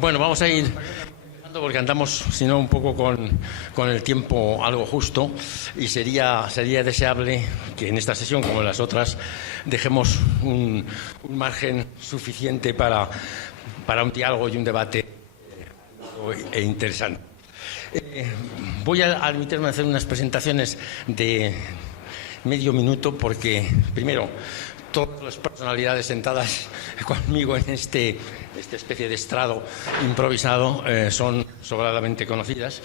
Bueno, vamos a ir empezando porque andamos, si no, un poco con el tiempo algo justo y sería deseable que en esta sesión, como en las otras, dejemos un margen suficiente para un diálogo y un debate interesante. Voy a admitirme a hacer unas presentaciones de medio minuto porque, primero, todas las personalidades sentadas conmigo en esta especie de estrado improvisado son sobradamente conocidas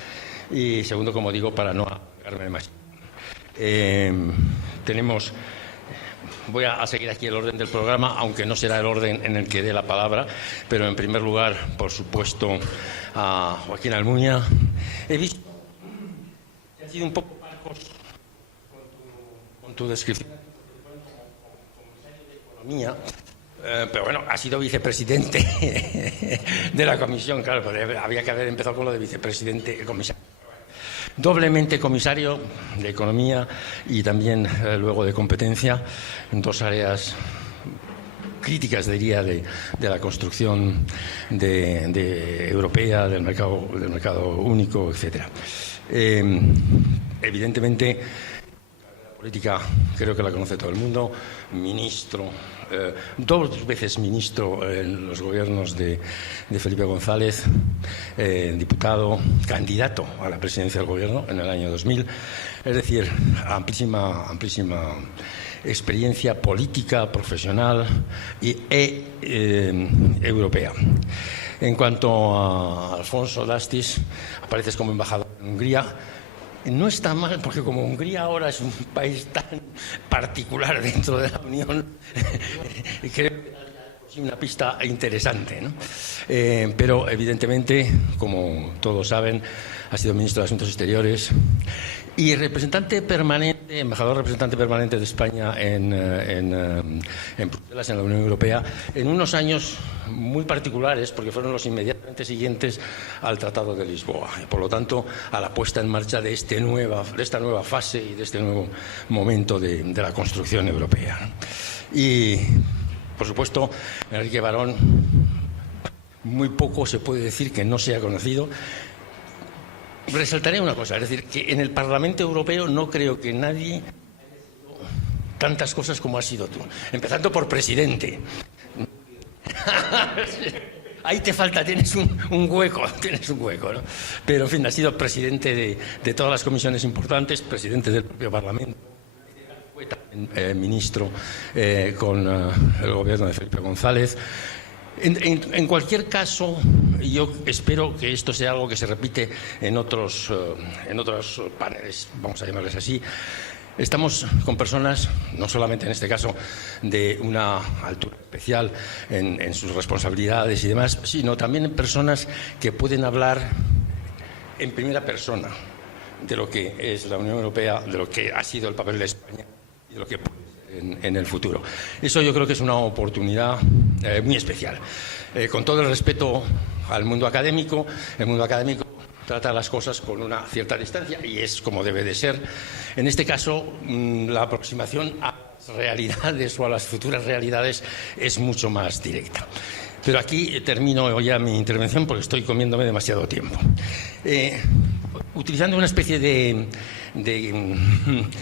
y, segundo, como digo, para no alargarme más. Voy a seguir aquí el orden del programa, aunque no será el orden en el que dé la palabra, pero en primer lugar, por supuesto, a Joaquín Almunia. He visto que has sido un poco parcos con tu descripción de economía, pero bueno, ha sido vicepresidente de la comisión, claro, pues había que haber empezado con lo de vicepresidente, comisario. Doblemente comisario de Economía y también luego de Competencia, en dos áreas críticas, diría, de la construcción europea, del mercado único, etc. Evidentemente, la política creo que la conoce todo el mundo, ministro, dos veces ministro en los gobiernos de Felipe González, diputado, candidato a la presidencia del gobierno en el año 2000, es decir, amplísima experiencia política, profesional e europea. En cuanto a Alfonso Dastis, apareces como embajador en Hungría. No está mal, porque como Hungría ahora es un país tan particular dentro de la Unión, creo que es una pista interesante, ¿no? Pero evidentemente, como todos saben, ha sido ministro de Asuntos Exteriores y embajador representante permanente de España en Bruselas, en la Unión Europea, en unos años muy particulares, porque fueron los inmediatamente siguientes al Tratado de Lisboa, y por lo tanto a la puesta en marcha de esta nueva fase y de este nuevo momento de la construcción europea. Y, por supuesto, Enrique Barón, muy poco se puede decir que no sea conocido. Resaltaré una cosa, es decir, que en el Parlamento Europeo no creo que nadie haya hecho tantas cosas como has sido tú, empezando por presidente. Ahí te falta, tienes un hueco, ¿no? Pero, en fin, has sido presidente de todas las comisiones importantes, presidente del propio Parlamento, fue también ministro con el gobierno de Felipe González. En cualquier caso, yo espero que esto sea algo que se repite en otros paneles, vamos a llamarles así. Estamos con personas, no solamente en este caso, de una altura especial en sus responsabilidades y demás, sino también en personas que pueden hablar en primera persona de lo que es la Unión Europea, de lo que ha sido el papel de España y de lo que puede ser en el futuro. Eso yo creo que es una oportunidad muy especial. Con todo el respeto al mundo académico, el mundo académico trata las cosas con una cierta distancia y es como debe de ser. En este caso, la aproximación a las realidades o a las futuras realidades es mucho más directa. Pero aquí termino ya mi intervención porque estoy comiéndome demasiado tiempo. Utilizando una especie de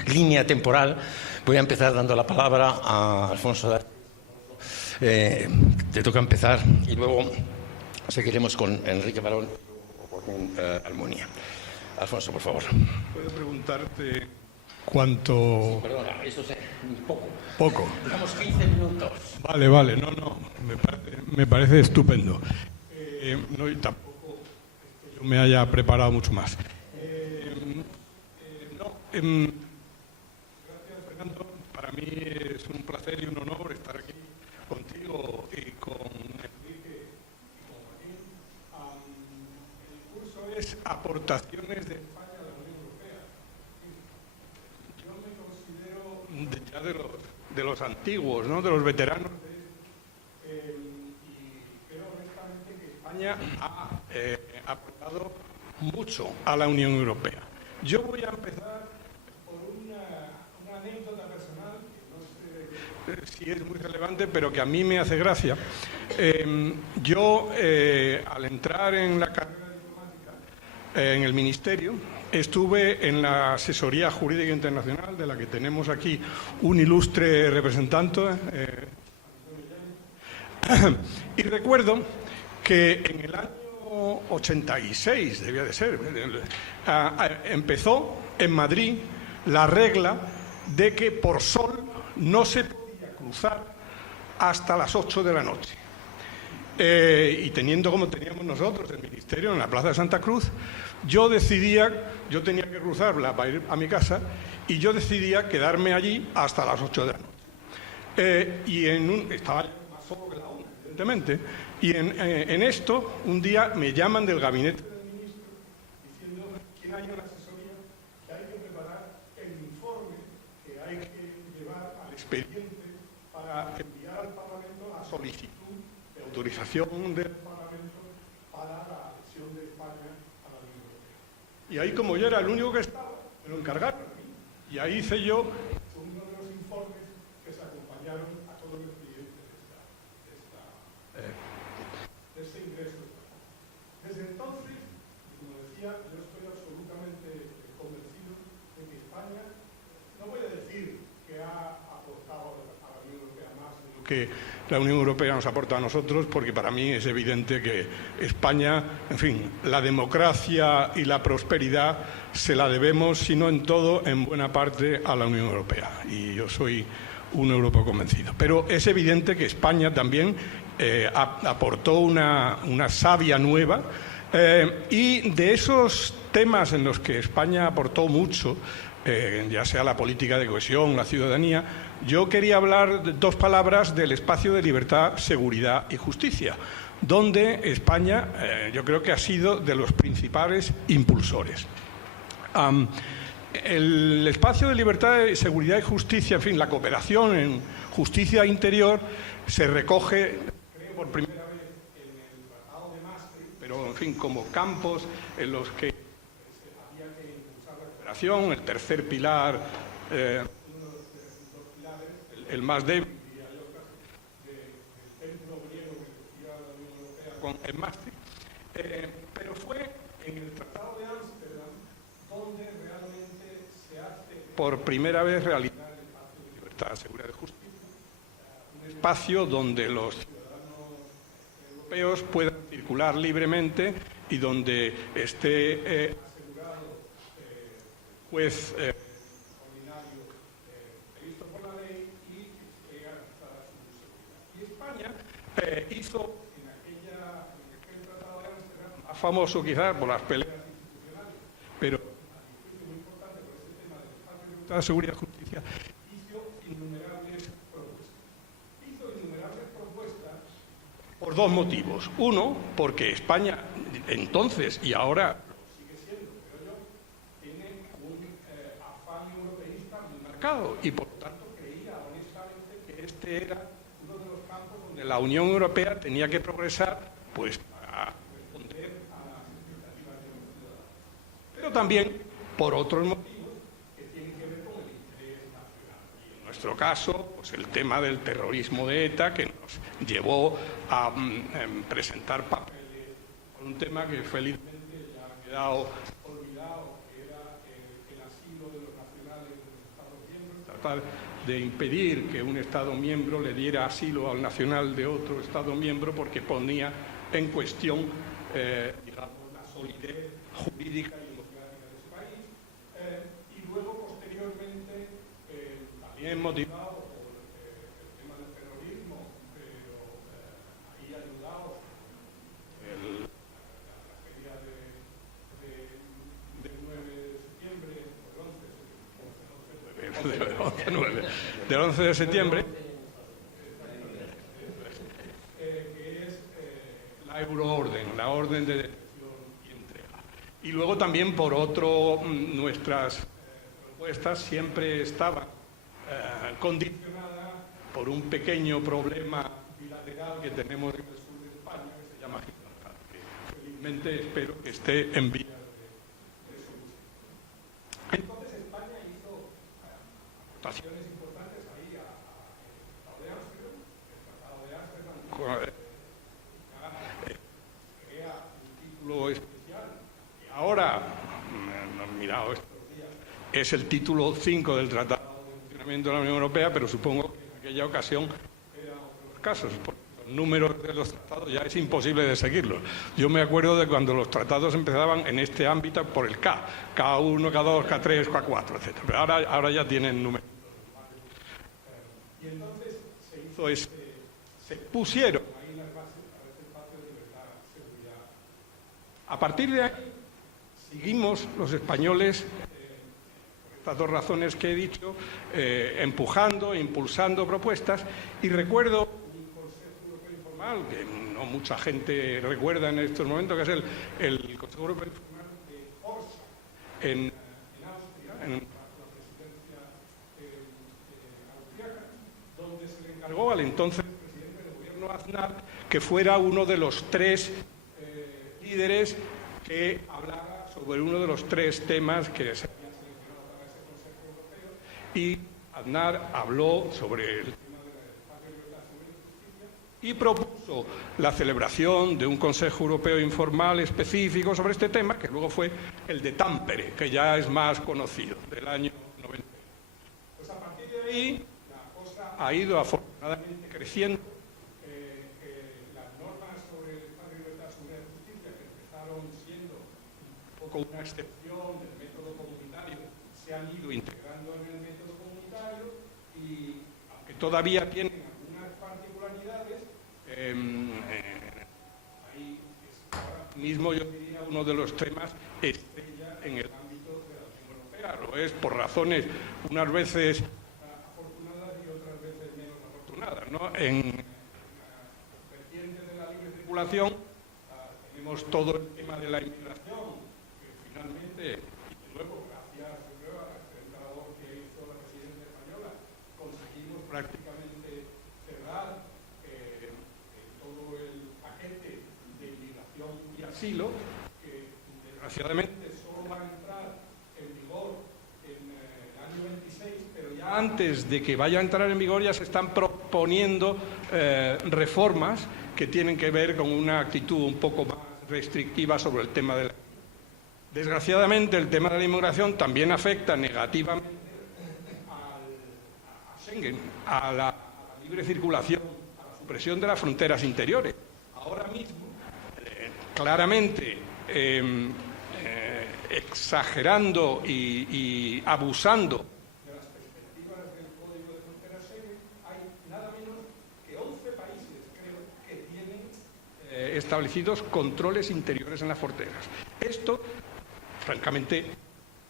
línea temporal, voy a empezar dando la palabra a Alfonso. Te toca empezar y luego seguiremos con Enrique Barón o con Almunia. Alfonso, por favor. ¿Puedo preguntarte cuánto...? Sí, perdona, eso es poco. Poco. Digamos 15 minutos. Vale, no, me parece estupendo. No, y tampoco yo me haya preparado mucho más. Gracias, Fernando. Para mí es un placer y un honor estar aquí contigo y con Enrique y con Joaquín. El curso es Aportaciones de España a la Unión Europea. Yo me considero ya de los antiguos, ¿no? De los veteranos. Y creo honestamente que España ha aportado mucho a la Unión Europea. Yo voy a empezar por una anécdota personal, que no sé sí es muy relevante, pero que a mí me hace gracia. Yo, al entrar en la carrera diplomática, en el Ministerio, estuve en la Asesoría Jurídica Internacional, de la que tenemos aquí un ilustre representante, y recuerdo que en el año 86, debía de ser, empezó en Madrid la regla de que por sol no se podía cruzar hasta las 8 de la noche. Y teniendo como teníamos nosotros el Ministerio en la Plaza de Santa Cruz, yo tenía que cruzarla para ir a mi casa, y yo decidía quedarme allí hasta las 8 de la noche. Estaba más solo que la una, evidentemente, y en esto, un día me llaman del gabinete del ministro diciendo que hay una asesoría, que hay que preparar el informe que hay que llevar al expediente para enviar al Parlamento la solicitud de autorización del Parlamento para la adhesión de España a la Unión Europea. Y ahí, como yo era el único que estaba, me lo encargaron a mí. Y ahí hice yo uno de los informes que se acompañaron a todo el expediente de este ingreso. Desde entonces, como decía, yo estoy absolutamente convencido de que España, no voy a decir que ha aportado a la Unión Europea más de lo que la Unión Europea nos aporta a nosotros, porque para mí es evidente que España, en fin, la democracia y la prosperidad se la debemos, si no en todo, en buena parte a la Unión Europea. Y yo soy un europeo convencido. Pero es evidente que España también aportó una savia nueva, y de esos temas en los que España aportó mucho, ya sea la política de cohesión, la ciudadanía, yo quería hablar dos palabras del espacio de libertad, seguridad y justicia, donde España yo creo que ha sido de los principales impulsores. El espacio de libertad, seguridad y justicia, en fin, la cooperación en justicia interior, se recoge, creo, por primera vez en el Tratado de Maastricht, pero, en fin, como campos en los que había que impulsar la cooperación. El tercer pilar, uno de los dos pilares, el más débil, diría yo, del templo griego que decía la Unión Europea en Maastricht, pero fue en el Tratado de Ámsterdam donde realmente se hace por primera vez realidad el espacio de libertad, seguridad y justicia, un espacio donde los ciudadanos europeos puedan circular libremente y donde esté asegurado juez ordinario previsto por la ley y esté garantizada su seguridad. Y España hizo en aquel Tratado de Ámsterdam, más famoso quizás por las peleas institucionales, pero muy importante por ese tema del espacio de libertad, seguridad y justicia, hizo innumerables propuestas por dos motivos. Uno, porque España entonces y ahora sigue siendo, creo yo, tiene un afán europeísta muy marcado, y por tanto creía honestamente que este era uno de los campos donde la Unión Europea tenía que progresar, pues para responder a las expectativas de los ciudadanos. Pero también por otros motivos que tienen que ver con el interés nacional. Y en nuestro caso, pues el tema del terrorismo de ETA, que nos llevó a presentar papeles por un tema que felizmente ya ha quedado olvidado, que era el asilo de los nacionales de los Estados miembros, tratar de impedir que un Estado miembro le diera asilo al nacional de otro Estado miembro, porque ponía en cuestión, digamos, la solidez jurídica y democrática de ese país. Y luego, posteriormente, también motivado por el tema del terrorismo, pero ahí ayudado la tragedia del 9 de septiembre, del 11 de septiembre, que es la euroorden, la orden de detención y entrega. Y luego también por otro, nuestras propuestas siempre estaban condicionadas por un pequeño problema bilateral que tenemos en el sur de España, que se llama Gibraltar, que felizmente espero que esté en vías de solución. Entonces España hizo aportaciones importantes ahí mirado estos días, es el título 5 del Tratado de Funcionamiento de la Unión Europea, pero supongo que en aquella ocasión eran otros casos, porque los números de los tratados ya es imposible de seguirlos. Yo me acuerdo de cuando los tratados empezaban en este ámbito por el K, K1, K2, K3, K4, etc. Pero ahora ya tienen números. Y entonces se pusieron ahí las bases para este espacio de libertad y seguridad. A partir de ahí seguimos los españoles, por estas dos razones que he dicho, empujando, impulsando propuestas, y recuerdo un Consejo Europeo Informal, que no mucha gente recuerda en estos momentos, que es el Consejo Europeo Informal de Orsa, en Austria, en la presidencia austriaca, donde se le encargó al entonces presidente del gobierno Aznar que fuera uno de los tres líderes que hablara sobre uno de los tres temas que se habían seleccionado para ese Consejo Europeo, y Aznar habló sobre el tema de la paz, libertad, seguridad y justicia y propuso la celebración de un Consejo Europeo informal específico sobre este tema, que luego fue el de Tampere, que ya es más conocido, del año 90. Pues a partir de ahí la cosa ha ido afortunadamente creciendo. Las normas sobre paz, libertad, seguridad y justicia, que empezaron siendo con una excepción del método comunitario, se han ido integrando en el método comunitario, y aunque todavía tienen algunas particularidades, ahí es ahora mismo, yo diría, uno de los temas estrella en el ámbito de la Unión Europea. Lo es por razones unas veces afortunadas y otras veces menos afortunadas, ¿no? En las vertientes de la libre circulación tenemos todo el tema de la inmigración, finalmente, y luego, gracias a la excelente labor que hizo la presidencia española, conseguimos prácticamente cerrar todo el paquete de inmigración y asilo, que desgraciadamente solo va a entrar en vigor en el año 26, pero ya antes de que vaya a entrar en vigor ya se están proponiendo reformas que tienen que ver con una actitud un poco más restrictiva sobre el tema de la... Desgraciadamente, el tema de la inmigración también afecta negativamente a Schengen, a la libre circulación, a la supresión de las fronteras interiores. Ahora mismo, claramente, exagerando y abusando de las perspectivas del Código de Fronteras Schengen, hay nada menos que 11 países, creo, que tienen establecidos controles interiores en las fronteras. Esto, francamente,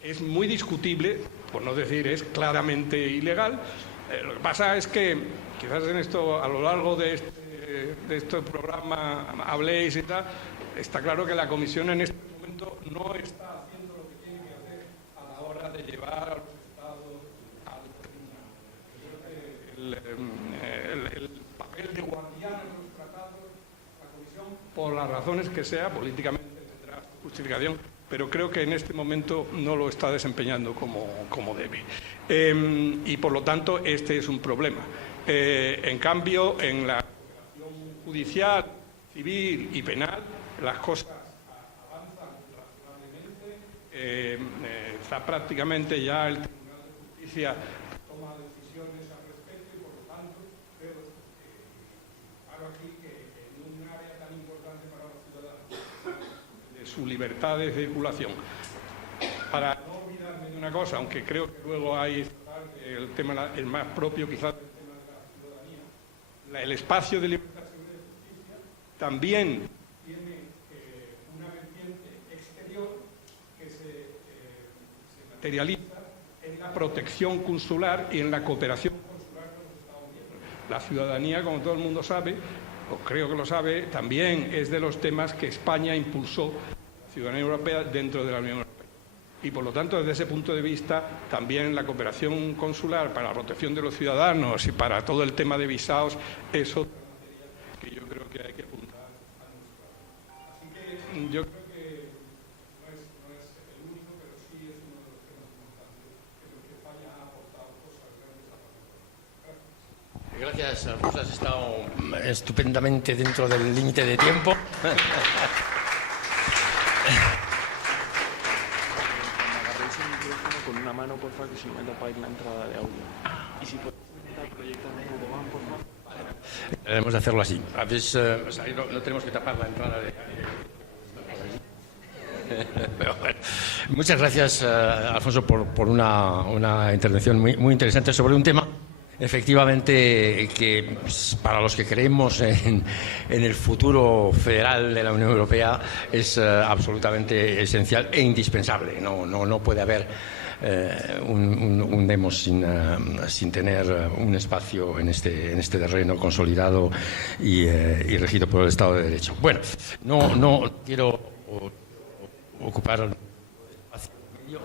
es muy discutible, por no decir es claramente ilegal. Lo que pasa es que, quizás en esto, a lo largo de este programa habléis y tal, está claro que la Comisión en este momento no está haciendo lo que tiene que hacer a la hora de llevar a los Estados al tribunal. El papel de guardián de los tratados, la Comisión, por las razones que sea, políticamente tendrá justificación, pero creo que en este momento no lo está desempeñando como debe. Y por lo tanto, este es un problema. En cambio, en la cooperación judicial, civil y penal, las cosas avanzan razonablemente. Está prácticamente ya el Tribunal de Justicia toma decisiones al respecto, y por lo tanto creo aquí que en un área tan importante para los ciudadanos, de su libertad de circulación, para no olvidarme de una cosa, aunque creo que luego hay el tema, el más propio quizás del tema de la ciudadanía, el espacio de libertad, seguridad y justicia también tiene una vertiente exterior que se materializa en la protección consular y en la cooperación consular con los Estados miembros. La ciudadanía, como todo el mundo sabe, o creo que lo sabe, también es de los temas que España impulsó, la ciudadanía europea, dentro de la Unión Europea. Y por lo tanto, desde ese punto de vista, también la cooperación consular para la protección de los ciudadanos y para todo el tema de visados es otra materia que yo creo que hay que apuntar a nuestro lado. Así que yo creo que no es el único, pero sí es uno de los temas importantes en los que España ha aportado cosas grandes a la sociedad. Gracias, Alfonso. Has estado estupendamente dentro del límite de tiempo. micrófono con una mano, por favor, que si no me tapáis la entrada de audio. Y si podéis intentar proyectar un poco más, por favor. Debemos de hacerlo así. A veces, o sea, no tenemos que tapar la entrada de... Pero bueno, muchas gracias, Alfonso, por una intervención muy interesante sobre un tema, efectivamente, que para los que creemos en el futuro federal de la Unión Europea es absolutamente esencial e indispensable. No puede haber un demos sin tener un espacio en este terreno consolidado y regido por el Estado de Derecho. Bueno, no quiero ocupar el espacio medio.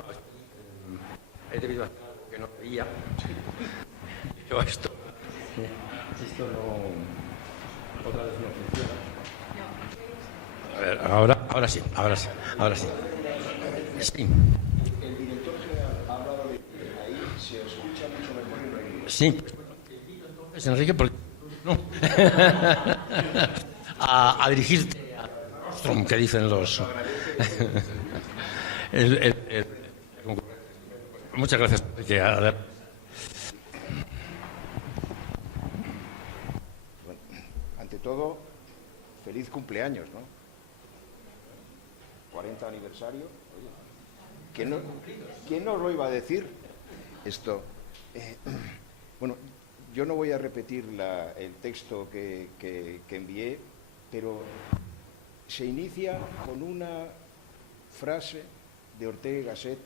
He debido hacer algo que no veía. Yo esto no... Otra vez no funciona. A ver, ahora sí. Sí. El director general ha hablado de ahí, se escucha mucho mejor en Enrique. Sí. Entonces, Enrique, porque no. a dirigirte a Ostrom, que dicen los... Muchas gracias. Bueno, ante todo, feliz cumpleaños, ¿no? 40 aniversario. ¿Quién nos lo iba a decir? Esto. Bueno, yo no voy a repetir el texto que envié, pero se inicia con una frase de Ortega y Gasset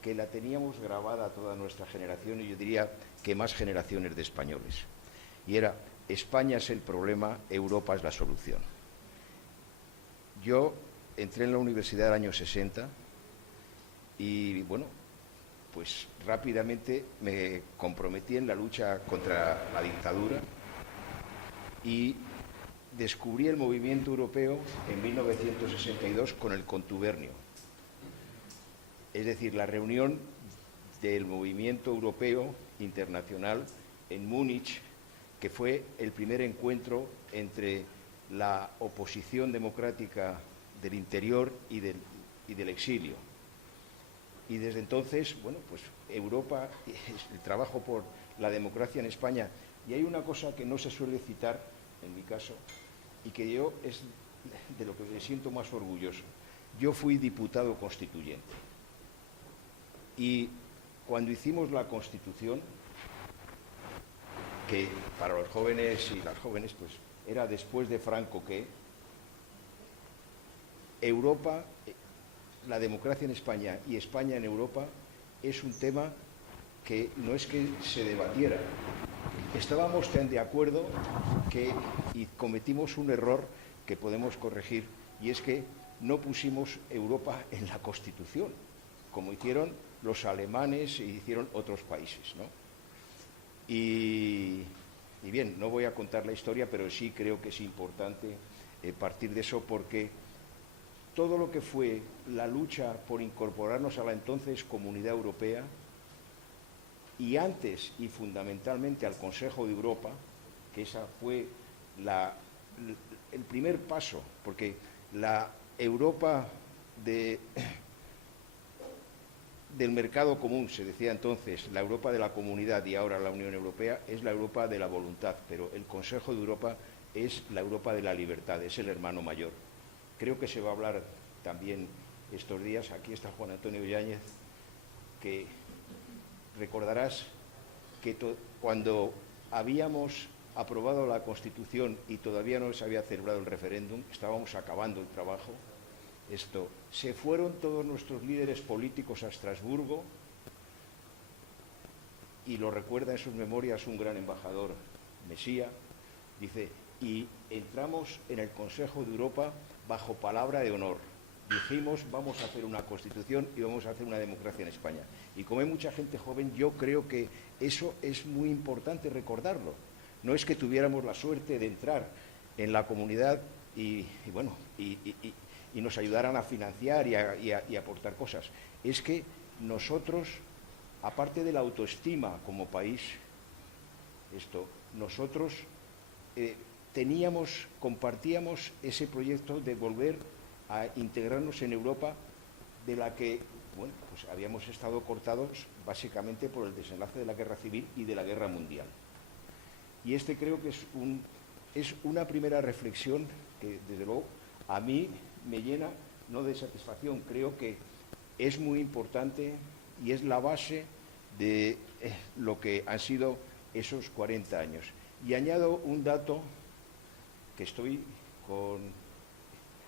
que la teníamos grabada toda nuestra generación, y yo diría que más generaciones de españoles. Y era: España es el problema, Europa es la solución. Yo entré en la universidad en el año 60 y, bueno, pues rápidamente me comprometí en la lucha contra la dictadura y descubrí el movimiento europeo en 1962 con el contubernio. Es decir, la reunión del movimiento europeo internacional en Múnich, que fue el primer encuentro entre la oposición democrática del interior y del exilio. Y desde entonces, bueno, pues Europa, el trabajo por la democracia en España. Y hay una cosa que no se suele citar, en mi caso, y que yo es de lo que me siento más orgulloso. Yo fui diputado constituyente. Y cuando hicimos la Constitución, que para los jóvenes y las jóvenes, pues era después de Franco, que Europa, la democracia en España y España en Europa es un tema que no es que se debatiera. Estábamos tan de acuerdo y cometimos un error que podemos corregir, y es que no pusimos Europa en la Constitución, como hicieron los alemanes y hicieron otros países, ¿no? Y bien, no voy a contar la historia, pero sí creo que es importante partir de eso, porque todo lo que fue la lucha por incorporarnos a la entonces Comunidad Europea, y antes y fundamentalmente al Consejo de Europa, que esa fue el primer paso, porque la Europa del mercado común, se decía entonces, la Europa de la comunidad, y ahora la Unión Europea, es la Europa de la voluntad, pero el Consejo de Europa es la Europa de la libertad, es el hermano mayor. Creo que se va a hablar también estos días, aquí está Juan Antonio Yáñez, que recordarás que cuando habíamos aprobado la Constitución y todavía no se había celebrado el referéndum, estábamos acabando el trabajo, se fueron todos nuestros líderes políticos a Estrasburgo, y lo recuerda en sus memorias un gran embajador, Mesía, dice, y entramos en el Consejo de Europa bajo palabra de honor. Dijimos, vamos a hacer una Constitución y vamos a hacer una democracia en España. Y como hay mucha gente joven, yo creo que eso es muy importante recordarlo. No es que tuviéramos la suerte de entrar en la comunidad y nos ayudaran a financiar y aportar cosas. Es que nosotros, aparte de la autoestima como país, nosotros compartíamos ese proyecto de volver a integrarnos en Europa, de la que bueno, pues habíamos estado cortados básicamente por el desenlace de la Guerra Civil y de la Guerra Mundial. Y este creo que es una primera reflexión que, desde luego, a mí me llena no de satisfacción, creo que es muy importante y es la base de lo que han sido esos 40 años. Y añado un dato que estoy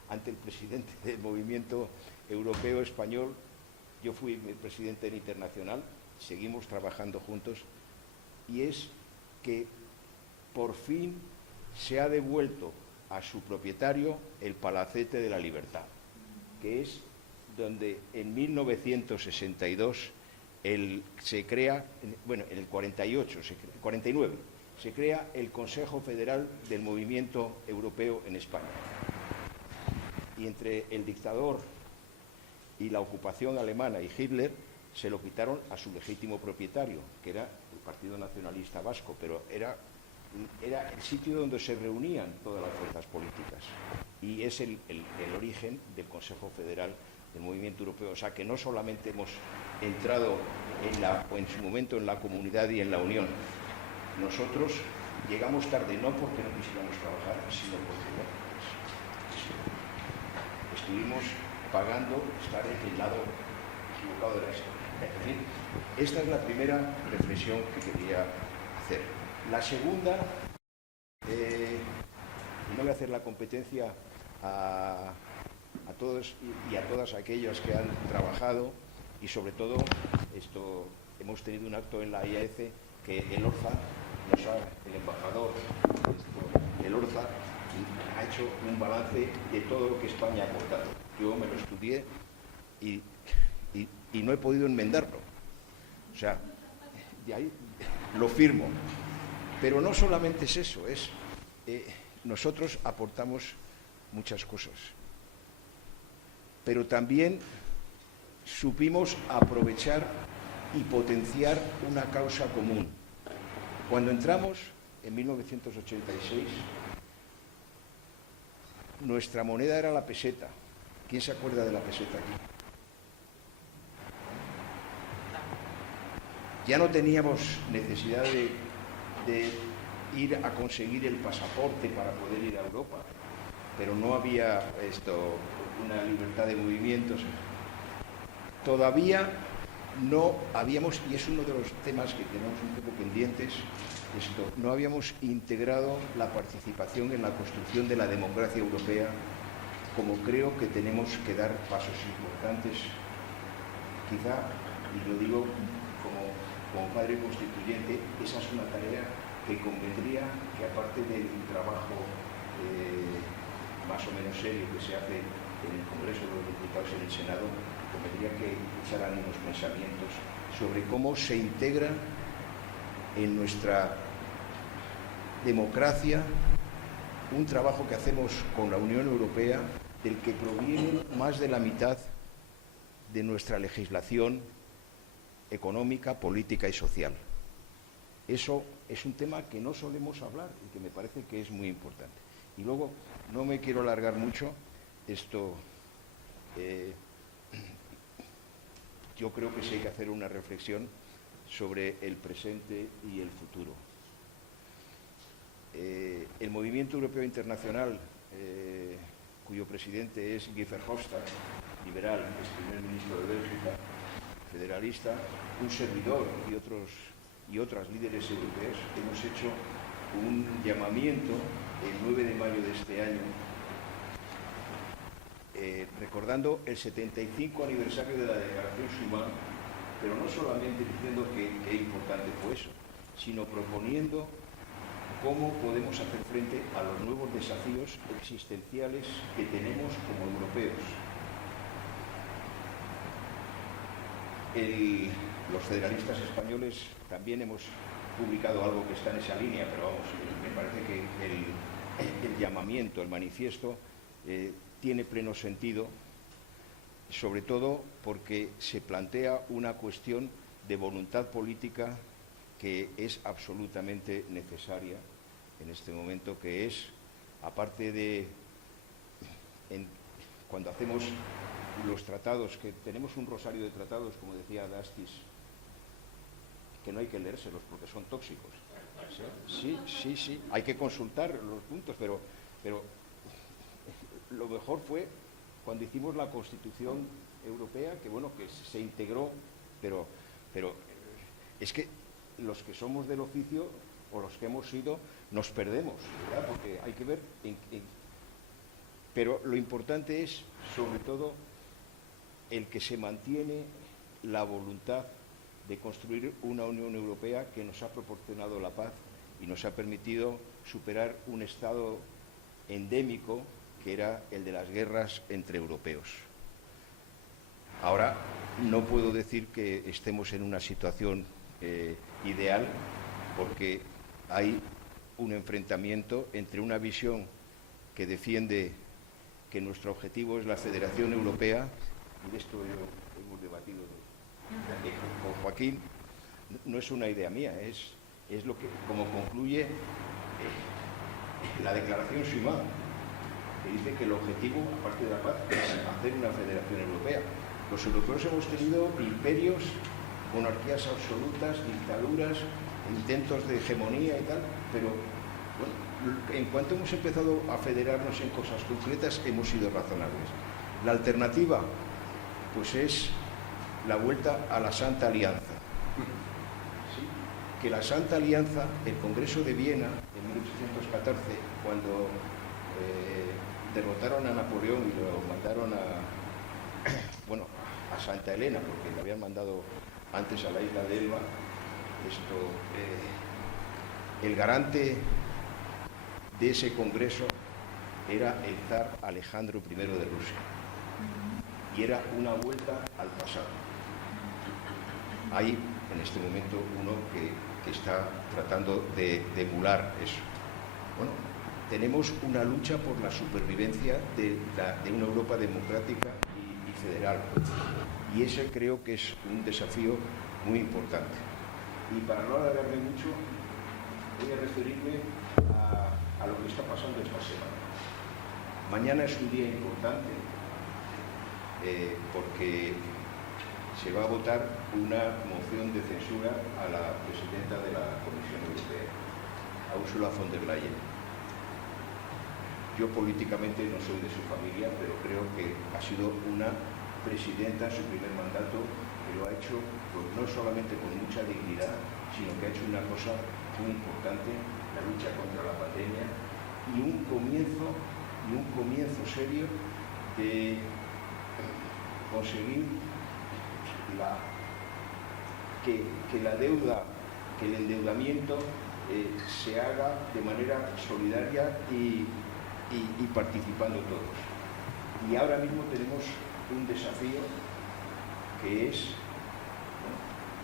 ante el presidente del Movimiento Europeo Español. Yo fui presidente del Internacional, seguimos trabajando juntos, y es que por fin se ha devuelto a su propietario el Palacete de la Libertad, que es donde en 1962 se crea, bueno, en el 49, se crea el Consejo Federal del Movimiento Europeo en España. Y entre el dictador y la ocupación alemana y Hitler se lo quitaron a su legítimo propietario, que era el Partido Nacionalista Vasco, pero era el sitio donde se reunían todas las fuerzas políticas. Y es el origen del Consejo Federal del Movimiento Europeo. O sea que no solamente hemos entrado en su momento en la comunidad y en la Unión. Nosotros llegamos tarde, no porque no quisiéramos trabajar, sino porque estuvimos pagando estar en el lado equivocado de la historia. En fin, esta es la primera reflexión que quería hacer. La segunda, no voy a hacer la competencia a todos y a todas aquellas que han trabajado, y sobre todo hemos tenido un acto en la IAEC que el ORZA, el embajador el ORZA ha hecho un balance de todo lo que España ha aportado. Yo me lo estudié y no he podido enmendarlo. O sea, de ahí lo firmo. Pero no solamente es eso, nosotros aportamos muchas cosas. Pero también supimos aprovechar y potenciar una causa común. Cuando entramos en 1986, nuestra moneda era la peseta. ¿Quién se acuerda de la peseta aquí? Ya no teníamos necesidad de ir a conseguir el pasaporte para poder ir a Europa, pero no había una libertad de movimientos. Todavía no habíamos, y es uno de los temas que tenemos un poco pendientes, no habíamos integrado la participación en la construcción de la democracia europea, como creo que tenemos que dar pasos importantes. Quizá, y lo digo como padre constituyente, esa es una tarea que convendría que, aparte del trabajo más o menos serio que se hace en el Congreso de los Diputados y en el Senado, convendría que echaran unos pensamientos sobre cómo se integra en nuestra democracia un trabajo que hacemos con la Unión Europea, del que proviene más de la mitad de nuestra legislación económica, política y social. Eso es un tema que no solemos hablar y que me parece que es muy importante. Y luego, no me quiero alargar mucho, yo creo que sí hay que hacer una reflexión sobre el presente y el futuro. El Movimiento Europeo Internacional, cuyo presidente es Guy Verhofstadt, liberal, es primer ministro de Bélgica, federalista, un servidor y otras líderes europeos, hemos hecho un llamamiento el 9 de mayo de este año, recordando el 75 aniversario de la Declaración Schuman, pero no solamente diciendo qué importante fue eso, sino proponiendo cómo podemos hacer frente a los nuevos desafíos existenciales que tenemos como europeos. Los federalistas españoles también hemos publicado algo que está en esa línea, pero vamos, me parece que el llamamiento, el manifiesto, tiene pleno sentido, sobre todo porque se plantea una cuestión de voluntad política que es absolutamente necesaria en este momento, que es, aparte de cuando hacemos los tratados, que tenemos un rosario de tratados, como decía Dastis, que no hay que leérselos porque son tóxicos. Sí, hay que consultar los puntos, pero lo mejor fue cuando hicimos la Constitución Europea, que bueno, que se integró, pero es que los que somos del oficio o los que hemos sido nos perdemos, ¿verdad? Porque hay que ver pero lo importante es, sobre todo, el que se mantiene la voluntad de construir una Unión Europea que nos ha proporcionado la paz y nos ha permitido superar un estado endémico que era el de las guerras entre europeos. Ahora, no puedo decir que estemos en una situación ideal, porque hay un enfrentamiento entre una visión que defiende que nuestro objetivo es la Federación Europea, y de esto hemos debatido con Joaquín, no es una idea mía, es lo que, como concluye la Declaración Schuman, que dice que el objetivo, aparte de la paz, es hacer una Federación Europea. Los europeos hemos tenido imperios, monarquías absolutas, dictaduras, intentos de hegemonía y tal, pero bueno, en cuanto hemos empezado a federarnos en cosas concretas, hemos sido razonables. La alternativa, pues es la vuelta a la Santa Alianza. ¿Sí? Que la Santa Alianza, el Congreso de Viena, en 1814, cuando derrotaron a Napoleón y lo mandaron a Santa Elena, porque le habían mandado antes a la isla de Elba, el garante de ese congreso era el zar Alejandro I de Rusia, y era una vuelta al pasado. Hay en este momento uno que está tratando de emular eso. Bueno, tenemos una lucha por la supervivencia de una Europa democrática y federal, y ese creo que es un desafío muy importante. Y para no alargarme mucho, voy a referirme a lo que está pasando esta semana. Mañana es un día importante porque se va a votar una moción de censura a la presidenta de la Comisión Europea, a Ursula von der Leyen. Yo políticamente no soy de su familia, pero creo que ha sido una presidenta en su primer mandato que lo ha hecho pues, no solamente con mucha dignidad, sino que ha hecho una cosa muy importante, la lucha contra la pandemia, y un comienzo serio de conseguir que la deuda, que el endeudamiento se haga de manera solidaria y participando todos. Y ahora mismo tenemos un desafío que es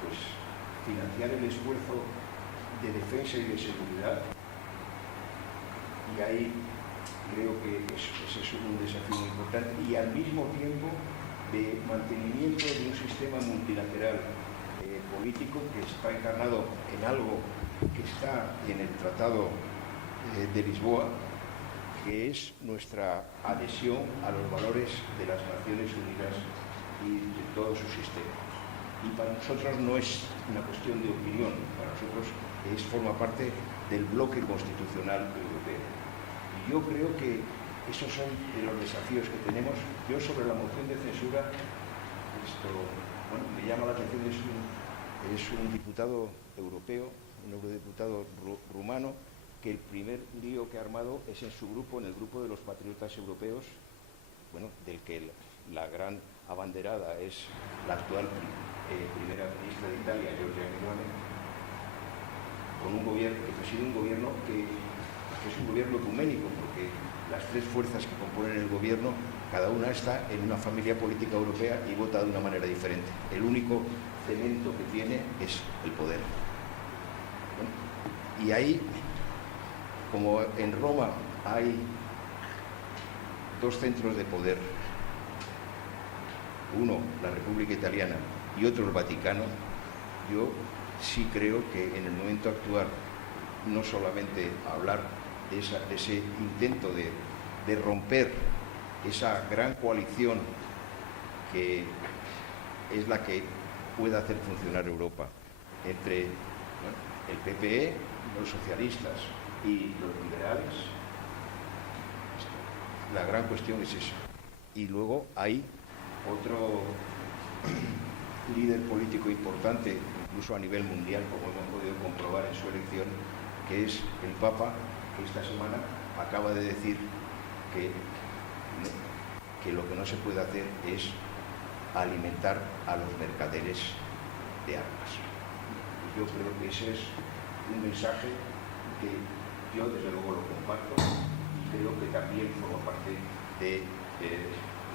pues, financiar el esfuerzo de defensa y de seguridad, y ahí creo que ese es un desafío muy importante, y al mismo tiempo de mantenimiento de un sistema multilateral político que está encarnado en algo que está en el Tratado de Lisboa, que es nuestra adhesión a los valores de las Naciones Unidas y de todo su sistema. Y para nosotros no es una cuestión de opinión, para nosotros forma parte del bloque constitucional europeo. Y yo creo que esos son de los desafíos que tenemos. Yo sobre la moción de censura, me llama la atención, es un diputado europeo, un eurodiputado rumano, que el primer lío que ha armado es en su grupo, en el grupo de los patriotas europeos, del que la gran abanderada es la actual primera ministra de Italia, Giorgia Meloni, con un gobierno que preside un gobierno que es un gobierno ecuménico, porque las tres fuerzas que componen el gobierno, cada una está en una familia política europea y vota de una manera diferente. El único cemento que tiene es el poder. Y ahí, como en Roma hay dos centros de poder, uno la República Italiana y otro el Vaticano, yo sí creo que en el momento actual, no solamente hablar de ese intento de romper esa gran coalición que es la que puede hacer funcionar Europa, entre el PPE, los socialistas y los liberales. La gran cuestión es eso. Y luego hay otro líder político importante, incluso a nivel mundial, como hemos podido comprobar en su elección, que es el Papa, que esta semana acaba de decir que lo que no se puede hacer es alimentar a los mercaderes de armas. Yo creo que ese es un mensaje que yo desde luego lo comparto y creo que también forma parte de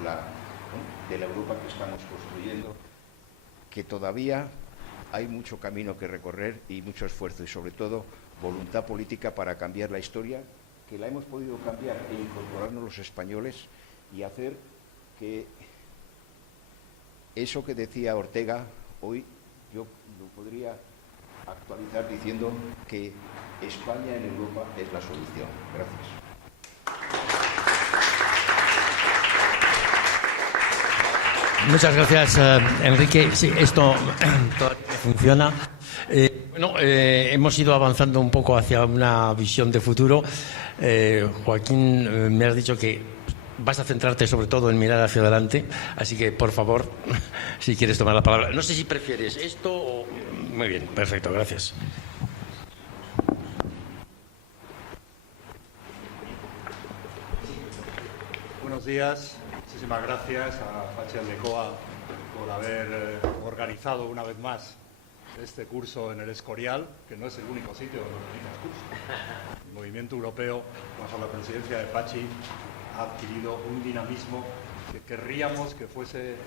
la Europa que estamos construyendo, que todavía hay mucho camino que recorrer y mucho esfuerzo y sobre todo voluntad política para cambiar la historia, que la hemos podido cambiar e incorporarnos los españoles y hacer que eso que decía Ortega, hoy yo lo podría actualizar diciendo que España en Europa es la solución. Gracias. Muchas gracias, Enrique. Sí, esto todavía funciona. Hemos ido avanzando un poco hacia una visión de futuro. Joaquín, me has dicho que vas a centrarte sobre todo en mirar hacia adelante, así que, por favor, si quieres tomar la palabra. No sé si prefieres esto o... Muy bien, perfecto, gracias. Buenos días. Muchísimas gracias a Patxi Aldecoa por haber organizado una vez más este curso en el Escorial, que no es el único sitio donde organiza cursos. El movimiento europeo, bajo la presidencia de Patxi, ha adquirido un dinamismo que querríamos que fuese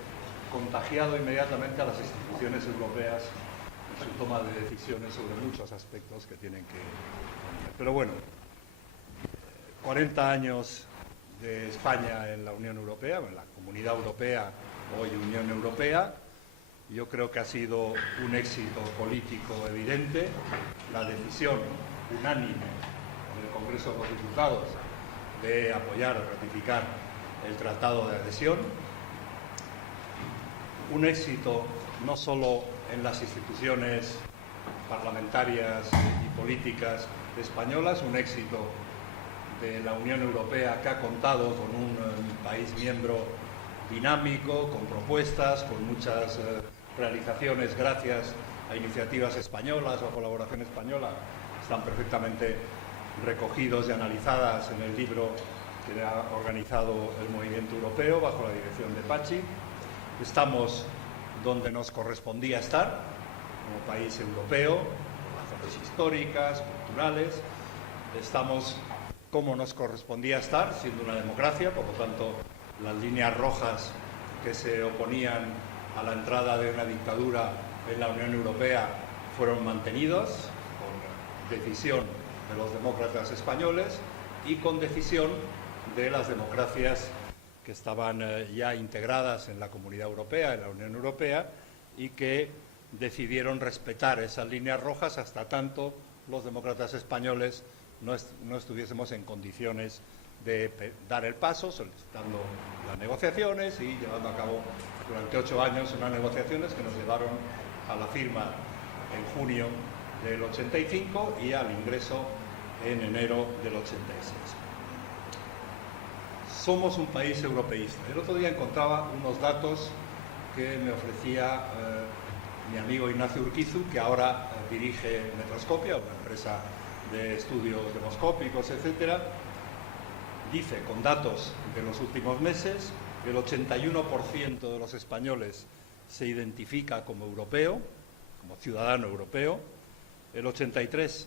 contagiado inmediatamente a las instituciones europeas en su toma de decisiones sobre muchos aspectos que tienen que cambiar. Pero bueno, 40 años de España en la Unión Europea, en la Comunidad Europea, hoy Unión Europea. Yo creo que ha sido un éxito político evidente. La decisión unánime en el Congreso de los Diputados de apoyar, ratificar el Tratado de Adhesión. Un éxito no solo en las instituciones parlamentarias y políticas españolas, un éxito de la Unión Europea, que ha contado con un país miembro dinámico, con propuestas, con muchas realizaciones gracias a iniciativas españolas o a colaboración española, están perfectamente recogidos y analizadas en el libro que ha organizado el movimiento europeo bajo la dirección de Patxi. Estamos donde nos correspondía estar, como país europeo, razones históricas, culturales. Estamos como nos correspondía estar, siendo una democracia, por lo tanto, las líneas rojas que se oponían a la entrada de una dictadura en la Unión Europea fueron mantenidas con decisión de los demócratas españoles y con decisión de las democracias que estaban ya integradas en la Comunidad Europea, en la Unión Europea, y que decidieron respetar esas líneas rojas hasta tanto los demócratas españoles no estuviésemos en condiciones de dar el paso, solicitando las negociaciones y llevando a cabo durante 8 años unas negociaciones que nos llevaron a la firma en junio del 85 y al ingreso en enero del 86. Somos un país europeísta. El otro día encontraba unos datos que me ofrecía mi amigo Ignacio Urquizu, que ahora dirige Metroscopia, una empresa de estudios demoscópicos, etcétera. Dice, con datos de los últimos meses, que el 81% de los españoles se identifica como europeo, como ciudadano europeo, el 83%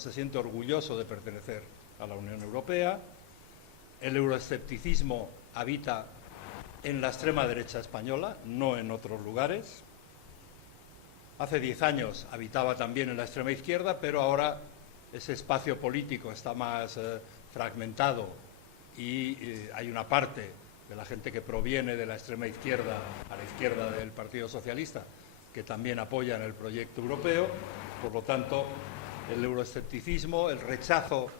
se siente orgulloso de pertenecer a la Unión Europea, el euroescepticismo habita en la extrema derecha española, no en otros lugares. Hace 10 años habitaba también en la extrema izquierda, pero ahora ese espacio político está más fragmentado y hay una parte de la gente que proviene de la extrema izquierda a la izquierda del Partido Socialista que también apoyan el proyecto europeo. Por lo tanto, el euroescepticismo, el rechazo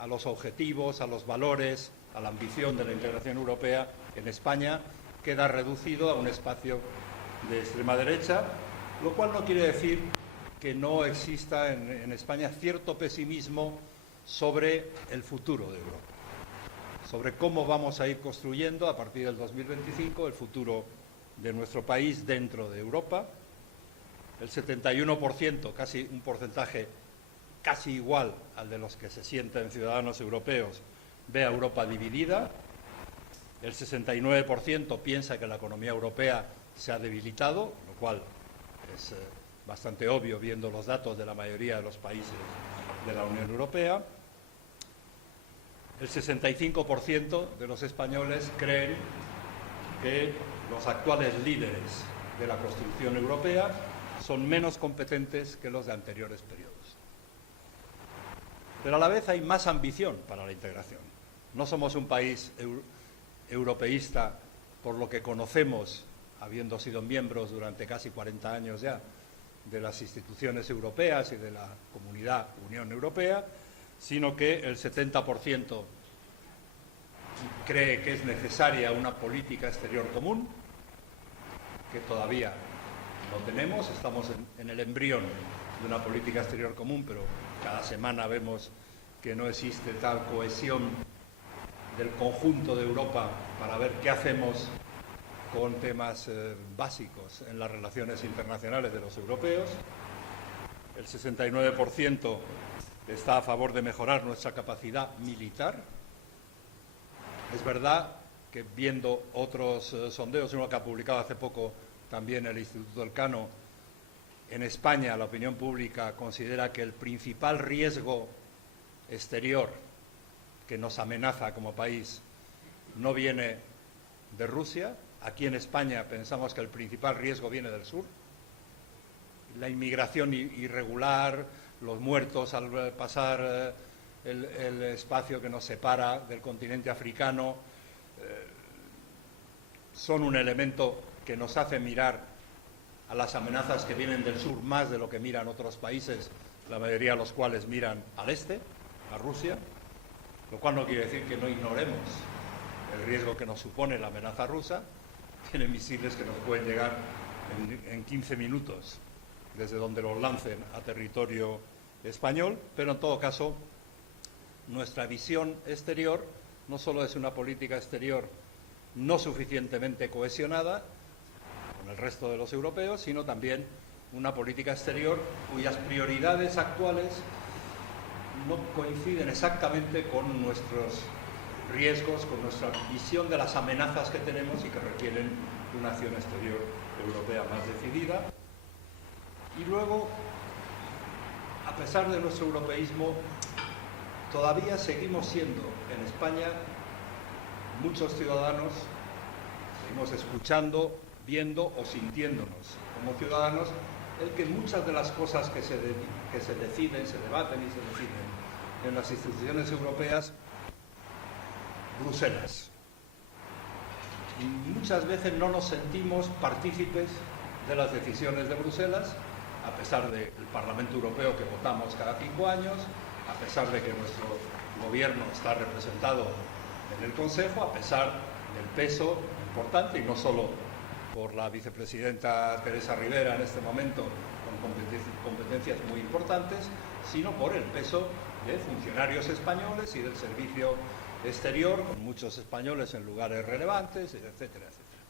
a los objetivos, a los valores, a la ambición de la integración europea en España queda reducido a un espacio de extrema derecha, lo cual no quiere decir que no exista en España cierto pesimismo sobre el futuro de Europa, sobre cómo vamos a ir construyendo a partir del 2025 el futuro de nuestro país dentro de Europa. El 71%, casi un porcentaje casi igual al de los que se sienten ciudadanos europeos, ve a Europa dividida. El 69% piensa que la economía europea se ha debilitado, lo cual es bastante obvio viendo los datos de la mayoría de los países de la Unión Europea. El 65% de los españoles creen que los actuales líderes de la construcción europea son menos competentes que los de anteriores periodos. Pero a la vez hay más ambición para la integración. No somos un país europeísta por lo que conocemos, habiendo sido miembros durante casi 40 años ya de las instituciones europeas y de la comunidad Unión Europea, sino que el 70% cree que es necesaria una política exterior común, que todavía no tenemos. Estamos en el embrión de una política exterior común, pero cada semana vemos que no existe tal cohesión del conjunto de Europa para ver qué hacemos con temas básicos en las relaciones internacionales de los europeos. El 69% está a favor de mejorar nuestra capacidad militar. Es verdad que viendo otros sondeos, uno que ha publicado hace poco también el Instituto Elcano, en España la opinión pública considera que el principal riesgo exterior que nos amenaza como país no viene de Rusia. Aquí en España pensamos que el principal riesgo viene del sur. La inmigración irregular, los muertos al pasar el espacio que nos separa del continente africano, son un elemento que nos hace mirar a las amenazas que vienen del sur más de lo que miran otros países, la mayoría de los cuales miran al este, a Rusia, lo cual no quiere decir que no ignoremos el riesgo que nos supone la amenaza rusa. Tiene misiles que nos pueden llegar en 15 minutos desde donde los lancen a territorio español, pero en todo caso nuestra visión exterior no solo es una política exterior no suficientemente cohesionada con el resto de los europeos, sino también una política exterior cuyas prioridades actuales no coinciden exactamente con nuestros riesgos, con nuestra visión de las amenazas que tenemos y que requieren una acción exterior europea más decidida. Y luego, a pesar de nuestro europeísmo, todavía seguimos siendo en España muchos ciudadanos, seguimos escuchando, viendo o sintiéndonos como ciudadanos, el que muchas de las cosas que se deciden, se debaten y se deciden en las instituciones europeas, Bruselas. Y muchas veces no nos sentimos partícipes de las decisiones de Bruselas, a pesar del Parlamento Europeo que votamos cada 5 años, a pesar de que nuestro gobierno está representado en el Consejo, a pesar del peso importante, y no solo por la vicepresidenta Teresa Rivera en este momento, con competencias muy importantes, sino por el peso de funcionarios españoles y del servicio exterior, con muchos españoles en lugares relevantes, etcétera, etcétera.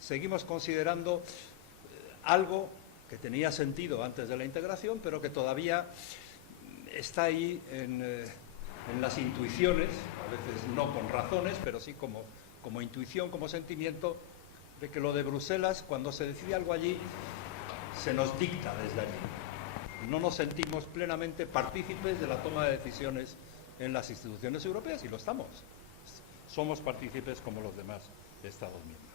Seguimos considerando algo que tenía sentido antes de la integración, pero que todavía está ahí en las intuiciones, a veces no con razones, pero sí como intuición, como sentimiento, de que lo de Bruselas, cuando se decide algo allí, se nos dicta desde allí. No nos sentimos plenamente partícipes de la toma de decisiones en las instituciones europeas, y lo estamos. Somos partícipes como los demás Estados miembros.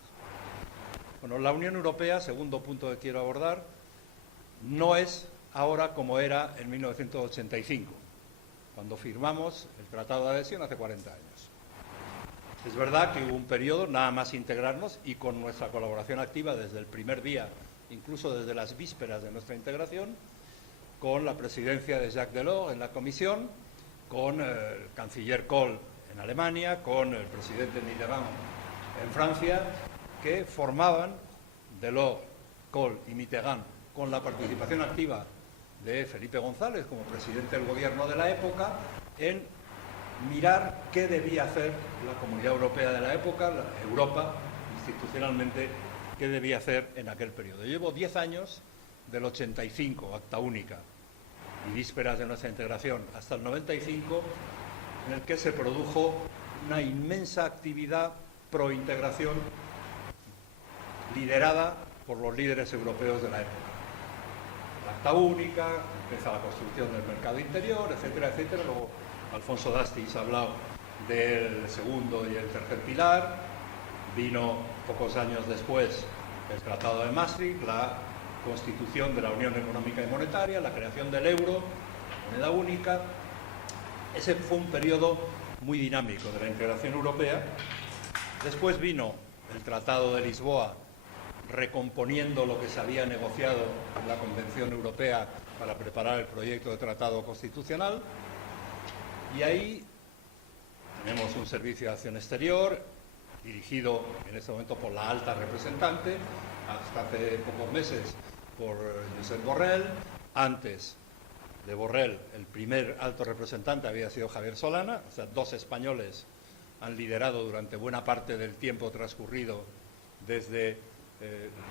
Bueno, la Unión Europea, segundo punto que quiero abordar, no es ahora como era en 1985, cuando firmamos el Tratado de Adhesión hace 40 años. Es verdad que hubo un periodo, nada más integrarnos, y con nuestra colaboración activa desde el primer día, incluso desde las vísperas de nuestra integración, con la presidencia de Jacques Delors en la Comisión, con el canciller Kohl en Alemania, con el presidente Mitterrand en Francia, que formaban Delors, Kohl y Mitterrand, con la participación activa de Felipe González como presidente del gobierno de la época, en mirar qué debía hacer la Comunidad Europea de la época, Europa, institucionalmente, qué debía hacer en aquel periodo. Llevo 10 años, del 85, Acta Única, y vísperas de nuestra integración, hasta el 95, en el que se produjo una inmensa actividad pro-integración liderada por los líderes europeos de la época. La Acta Única, empieza la construcción del mercado interior, etcétera, etcétera. Luego Alfonso Dastis ha hablado del segundo y el tercer pilar. Vino pocos años después el Tratado de Maastricht, la constitución de la Unión Económica y Monetaria, la creación del euro, moneda única. Ese fue un periodo muy dinámico de la integración europea. Después vino el Tratado de Lisboa, recomponiendo lo que se había negociado en la Convención Europea para preparar el proyecto de tratado constitucional. Y ahí tenemos un servicio de acción exterior, dirigido en este momento por la alta representante, hasta hace pocos meses por Josep Borrell. Antes de Borrell, el primer alto representante había sido Javier Solana. O sea, dos españoles han liderado durante buena parte del tiempo transcurrido desde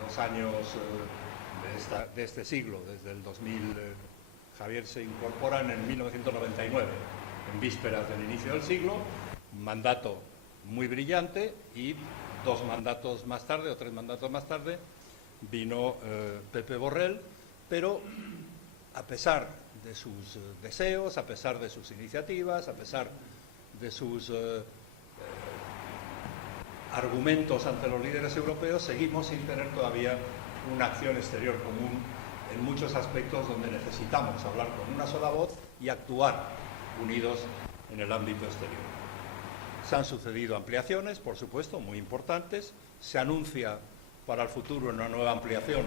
los años de este siglo, desde el 2000. Javier se incorpora en 1999, en vísperas del inicio del siglo, un mandato muy brillante, y 2 mandatos más tarde, o 3 mandatos más tarde, vino Pepe Borrell, pero a pesar de sus deseos, a pesar de sus iniciativas, a pesar de sus argumentos ante los líderes europeos, seguimos sin tener todavía una acción exterior común en muchos aspectos donde necesitamos hablar con una sola voz y actuar unidos en el ámbito exterior. Se han sucedido ampliaciones, por supuesto, muy importantes. Se anuncia para el futuro una nueva ampliación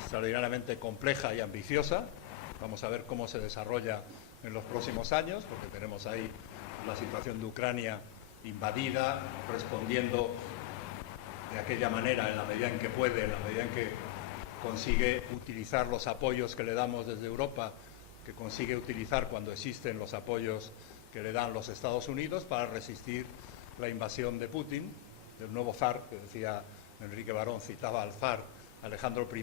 extraordinariamente compleja y ambiciosa. Vamos a ver cómo se desarrolla en los próximos años, porque tenemos ahí la situación de Ucrania invadida, respondiendo de aquella manera, en la medida en que puede, en la medida en que consigue utilizar los apoyos que le damos desde Europa, que consigue utilizar cuando existen los apoyos que le dan los Estados Unidos para resistir la invasión de Putin, del nuevo zar, que decía Enrique Barón, citaba al zar Alejandro I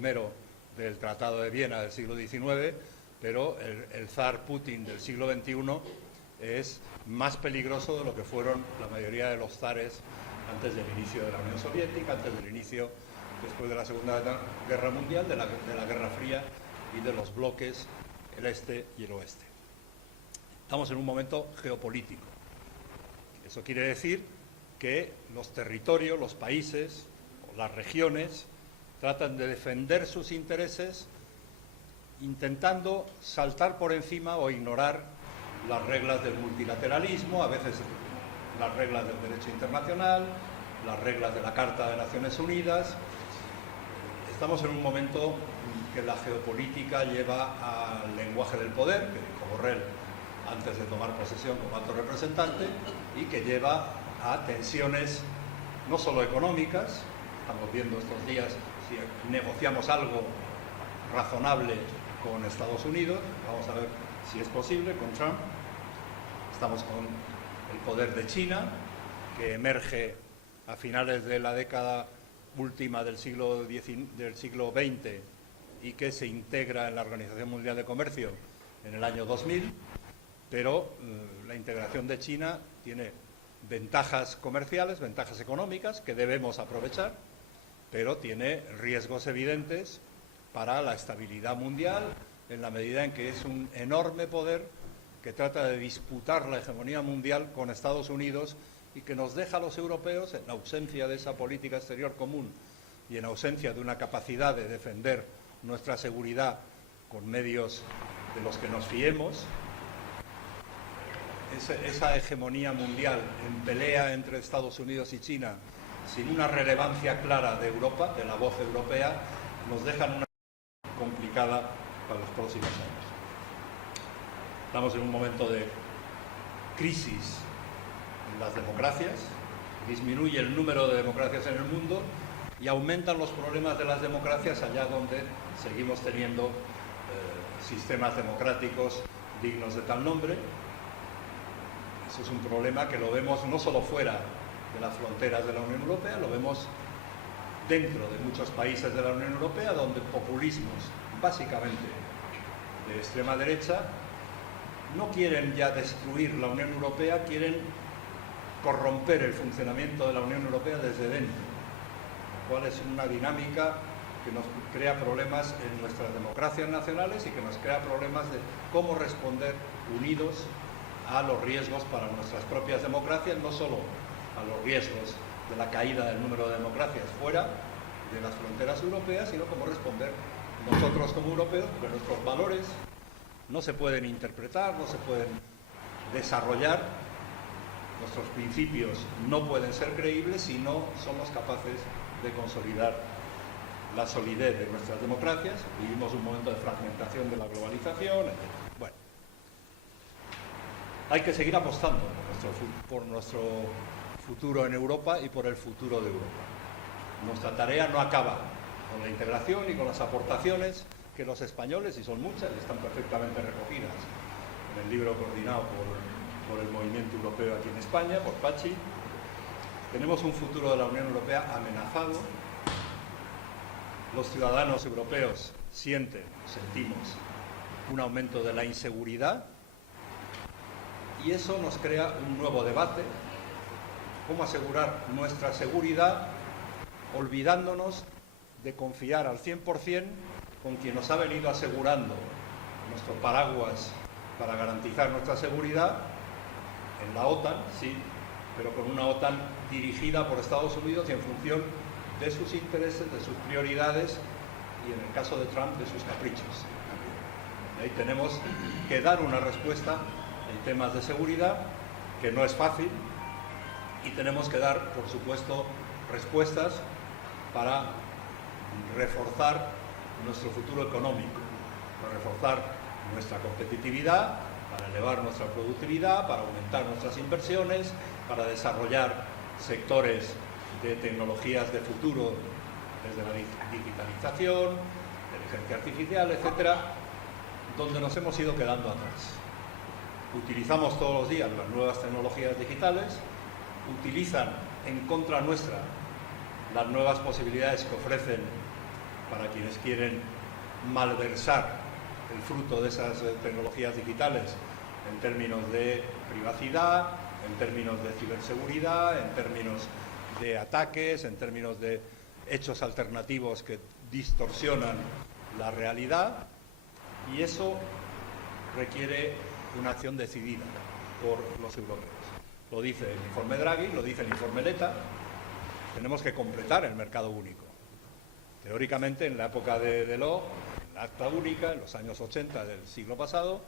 del Tratado de Viena del siglo XIX, pero el zar Putin del siglo XXI es más peligroso de lo que fueron la mayoría de los zares antes del inicio de la Unión Soviética, antes del inicio, después de la Segunda Guerra Mundial, de la Guerra Fría y de los bloques, el este y el oeste. Estamos en un momento geopolítico. Eso quiere decir que los territorios, los países, las regiones, tratan de defender sus intereses intentando saltar por encima o ignorar las reglas del multilateralismo, a veces las reglas del derecho internacional, las reglas de la Carta de Naciones Unidas. Estamos en un momento que la geopolítica lleva al lenguaje del poder, que dijo Borrell antes de tomar posesión como alto representante, y que lleva a tensiones no solo económicas. Estamos viendo estos días si negociamos algo razonable con Estados Unidos, vamos a ver si es posible con Trump. Estamos con el poder de China, que emerge a finales de la década última del siglo XX y que se integra en la Organización Mundial de Comercio en el año 2000, pero la integración de China tiene ventajas comerciales, ventajas económicas que debemos aprovechar, pero tiene riesgos evidentes para la estabilidad mundial en la medida en que es un enorme poder que trata de disputar la hegemonía mundial con Estados Unidos y que nos deja a los europeos, en ausencia de esa política exterior común y en ausencia de una capacidad de defender nuestra seguridad con medios de los que nos fiemos, esa hegemonía mundial en pelea entre Estados Unidos y China, sin una relevancia clara de Europa, de la voz europea, nos dejan una complicada para los próximos años. Estamos en un momento de crisis en las democracias, disminuye el número de democracias en el mundo y aumentan los problemas de las democracias allá donde seguimos teniendo sistemas democráticos dignos de tal nombre. Eso es un problema que lo vemos no solo fuera de las fronteras de la Unión Europea, lo vemos dentro de muchos países de la Unión Europea, donde populismos, básicamente de extrema derecha, no quieren ya destruir la Unión Europea, quieren corromper el funcionamiento de la Unión Europea desde dentro, lo cual es una dinámica que nos crea problemas en nuestras democracias nacionales y que nos crea problemas de cómo responder unidos a los riesgos para nuestras propias democracias, no solo a los riesgos de la caída del número de democracias fuera de las fronteras europeas, sino cómo responder nosotros como europeos, porque nuestros valores no se pueden interpretar, no se pueden desarrollar, nuestros principios no pueden ser creíbles si no somos capaces de consolidar la solidez de nuestras democracias. Vivimos un momento de fragmentación de la globalización, etc. Bueno, hay que seguir apostando por nuestro futuro en Europa y por el futuro de Europa. Nuestra tarea no acaba con la integración y con las aportaciones que los españoles, y son muchas, están perfectamente recogidas en el libro coordinado por el Movimiento Europeo aquí en España, por Pachi. Tenemos un futuro de la Unión Europea amenazado. Los ciudadanos europeos sentimos un aumento de la inseguridad, y eso nos crea un nuevo debate: cómo asegurar nuestra seguridad olvidándonos de confiar al 100% con quien nos ha venido asegurando nuestro paraguas para garantizar nuestra seguridad, en la OTAN, sí, pero con una OTAN dirigida por Estados Unidos y en función de sus intereses, de sus prioridades y, en el caso de Trump, de sus caprichos. Y ahí tenemos que dar una respuesta en temas de seguridad, que no es fácil, y tenemos que dar, por supuesto, respuestas para reforzar nuestro futuro económico, para reforzar nuestra competitividad, para elevar nuestra productividad, para aumentar nuestras inversiones, para desarrollar sectores de tecnologías de futuro, desde la digitalización, inteligencia artificial, etcétera, donde nos hemos ido quedando atrás. Utilizamos todos los días las nuevas tecnologías digitales, utilizan en contra nuestra las nuevas posibilidades que ofrecen para quienes quieren malversar el fruto de esas tecnologías digitales en términos de privacidad, en términos de ciberseguridad, en términos de ataques, en términos de hechos alternativos que distorsionan la realidad, y eso requiere una acción decidida por los europeos. Lo dice el informe Draghi, lo dice el informe Letta. Tenemos que completar el mercado único. Teóricamente, en la época de Delors, en la Acta Única, en los años 80 del siglo pasado,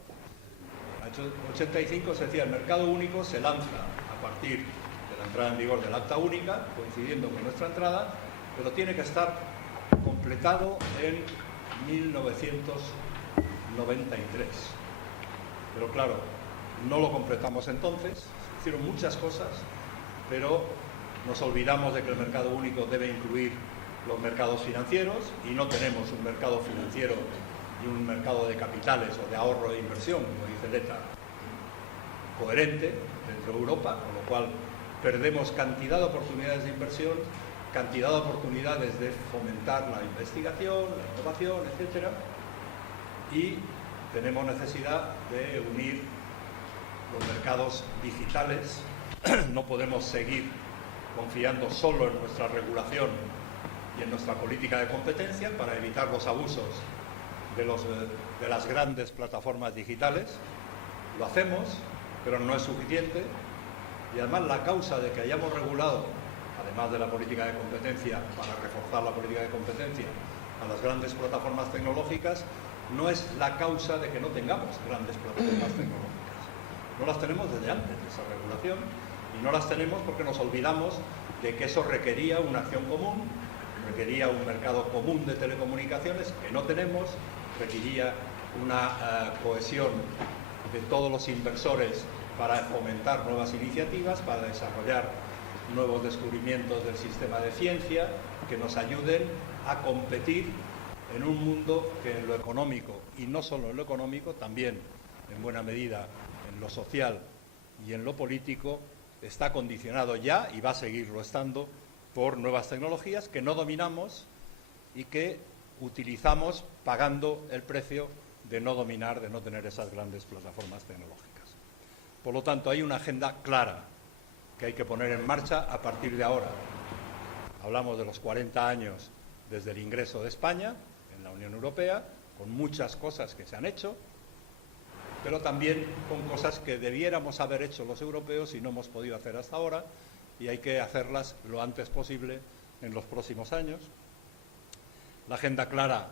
en el año 85 se decía: el mercado único se lanza a partir de la entrada en vigor del Acta Única, coincidiendo con nuestra entrada, pero tiene que estar completado en 1993. Pero claro, no lo completamos entonces, se hicieron muchas cosas, pero nos olvidamos de que el mercado único debe incluir los mercados financieros, y no tenemos un mercado financiero y un mercado de capitales o de ahorro e inversión, como dice Letta, coherente dentro de Europa, con lo cual perdemos cantidad de oportunidades de inversión, cantidad de oportunidades de fomentar la investigación, la innovación, etcétera, y tenemos necesidad de unir los mercados digitales. No podemos seguir confiando solo en nuestra regulación y en nuestra política de competencia para evitar los abusos de las grandes plataformas digitales. Lo hacemos, pero no es suficiente, y además la causa de que hayamos regulado, además de la política de competencia, para reforzar la política de competencia a las grandes plataformas tecnológicas, no es la causa de que no tengamos grandes plataformas tecnológicas. No las tenemos desde antes de esa regulación, y no las tenemos porque nos olvidamos de que eso requería una acción común, requería un mercado común de telecomunicaciones que no tenemos, requería una cohesión de todos los inversores para fomentar nuevas iniciativas, para desarrollar nuevos descubrimientos del sistema de ciencia que nos ayuden a competir en un mundo que en lo económico, y no solo en lo económico, también en buena medida en lo social y en lo político, está condicionado ya y va a seguirlo estando por nuevas tecnologías que no dominamos y que utilizamos pagando el precio de no dominar, de no tener esas grandes plataformas tecnológicas. Por lo tanto, hay una agenda clara que hay que poner en marcha a partir de ahora. Hablamos de los 40 años desde el ingreso de España en la Unión Europea, con muchas cosas que se han hecho, pero también con cosas que debiéramos haber hecho los europeos y no hemos podido hacer hasta ahora, y hay que hacerlas lo antes posible en los próximos años. La agenda clara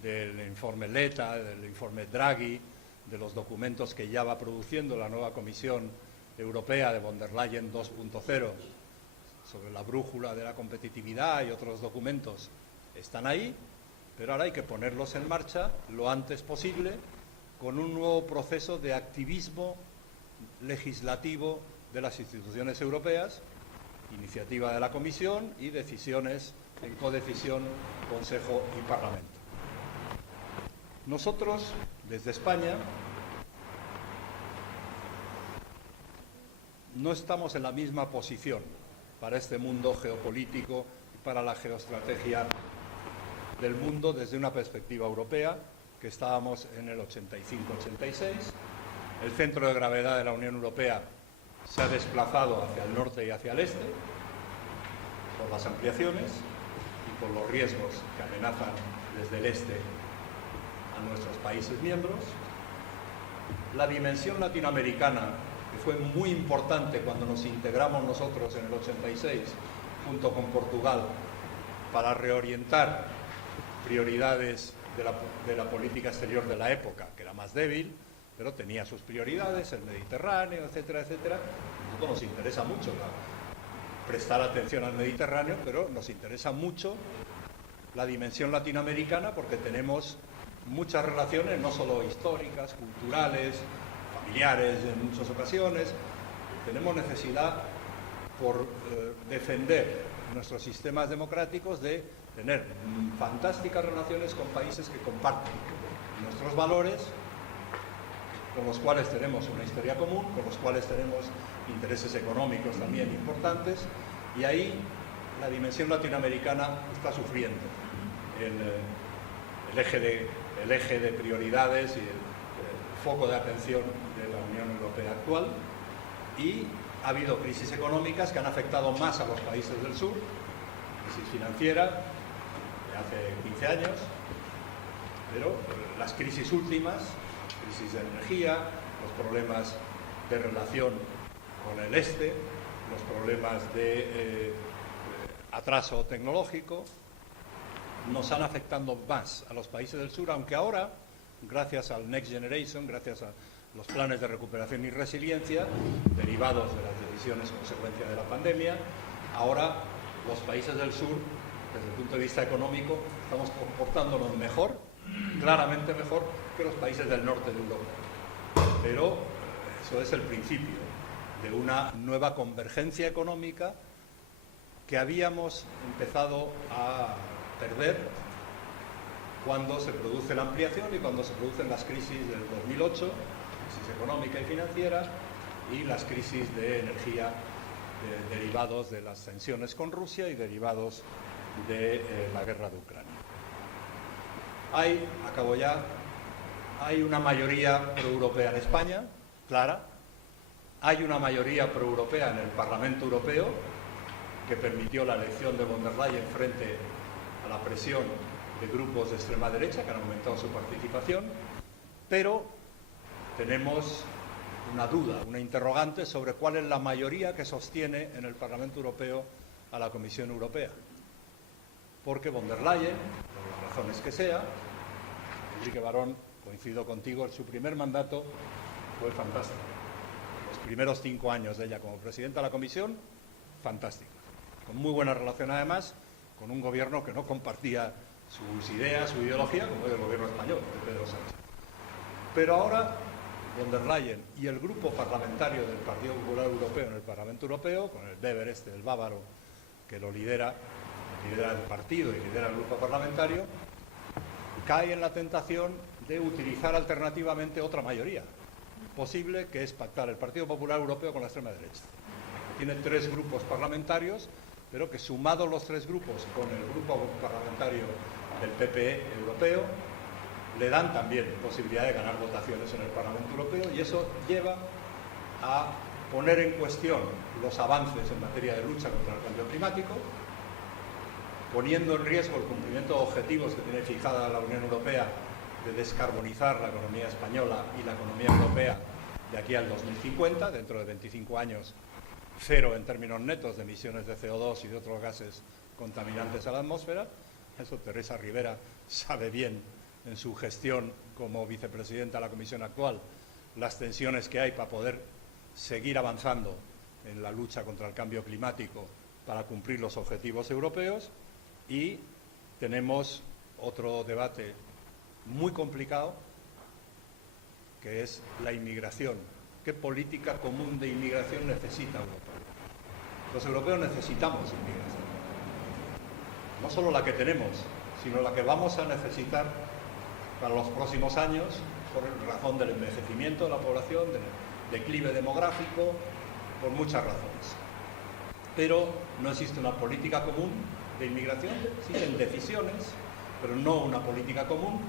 del informe Letta, del informe Draghi, de los documentos que ya va produciendo la nueva Comisión Europea de von der Leyen 2.0 sobre la brújula de la competitividad y otros documentos están ahí, pero ahora hay que ponerlos en marcha lo antes posible con un nuevo proceso de activismo legislativo de las instituciones europeas, iniciativa de la Comisión y decisiones en codecisión, Consejo y Parlamento. Nosotros, desde España, no estamos en la misma posición para este mundo geopolítico y para la geoestrategia del mundo desde una perspectiva europea, que estábamos en el 85-86. El centro de gravedad de la Unión Europea se ha desplazado hacia el norte y hacia el este por las ampliaciones y por los riesgos que amenazan desde el este a nuestros países miembros. La dimensión latinoamericana, que fue muy importante cuando nos integramos nosotros en el 86, junto con Portugal, para reorientar prioridades de la política exterior de la época, que era más débil, pero tenía sus prioridades, el Mediterráneo, etcétera, etcétera. A nosotros nos interesa mucho prestar atención al Mediterráneo, pero nos interesa mucho la dimensión latinoamericana porque tenemos muchas relaciones, no solo históricas, culturales, familiares en muchas ocasiones. Tenemos necesidad por defender nuestros sistemas democráticos de tener fantásticas relaciones con países que comparten nuestros valores, con los cuales tenemos una historia común, con los cuales tenemos intereses económicos también importantes, y ahí la dimensión latinoamericana está sufriendo el eje de prioridades y el foco de atención de la Unión Europea actual, y ha habido crisis económicas que han afectado más a los países del sur, crisis financiera de hace 15 años, pero las crisis últimas, crisis de energía, los problemas de relación con el este, los problemas de atraso tecnológico, nos han afectado más a los países del sur, aunque ahora, gracias al Next Generation, gracias a los planes de recuperación y resiliencia derivados de las decisiones consecuencia de la pandemia, ahora los países del sur, desde el punto de vista económico, estamos comportándonos mejor, claramente mejor que los países del norte de Europa. Pero eso es el principio de una nueva convergencia económica que habíamos empezado a perder cuando se produce la ampliación y cuando se producen las crisis del 2008, crisis económica y financiera, y las crisis de energía derivados de las tensiones con Rusia y derivados de la guerra de Ucrania. Hay una mayoría proeuropea en España, clara. Hay una mayoría proeuropea en el Parlamento Europeo que permitió la elección de von der Leyen frente a la presión de grupos de extrema derecha que han aumentado su participación, pero tenemos una duda, una interrogante sobre cuál es la mayoría que sostiene en el Parlamento Europeo a la Comisión Europea. Porque von der Leyen, por las razones que sea, Enrique Barón, coincido contigo, en su primer mandato fue fantástico. Los primeros 5 años de ella como presidenta de la Comisión, fantásticos. Con muy buena relación, además, con un gobierno que no compartía sus ideas, su ideología, como es el gobierno español, de Pedro Sánchez. Pero ahora von der Leyen y el grupo parlamentario del Partido Popular Europeo en el Parlamento Europeo, con el Weber el bávaro, que lo lidera el partido y lidera el grupo parlamentario, cae en la tentación de utilizar alternativamente otra mayoría posible, que es pactar el Partido Popular Europeo con la extrema derecha. Tiene 3 grupos parlamentarios, pero que sumados los 3 grupos con el grupo parlamentario del PPE europeo, le dan también posibilidad de ganar votaciones en el Parlamento Europeo, y eso lleva a poner en cuestión los avances en materia de lucha contra el cambio climático, poniendo en riesgo el cumplimiento de objetivos que tiene fijada la Unión Europea de descarbonizar la economía española y la economía europea de aquí al 2050, dentro de 25 años, 0 en términos netos de emisiones de CO2 y de otros gases contaminantes a la atmósfera. Eso Teresa Rivera sabe bien en su gestión como vicepresidenta de la Comisión actual, las tensiones que hay para poder seguir avanzando en la lucha contra el cambio climático para cumplir los objetivos europeos. Y tenemos otro debate muy complicado, que es la inmigración. ¿Qué política común de inmigración necesita Europa? Los europeos necesitamos inmigración. No solo la que tenemos, sino la que vamos a necesitar para los próximos años, por razón del envejecimiento de la población, del declive demográfico, por muchas razones. Pero no existe una política común de inmigración, existen decisiones, pero no una política común,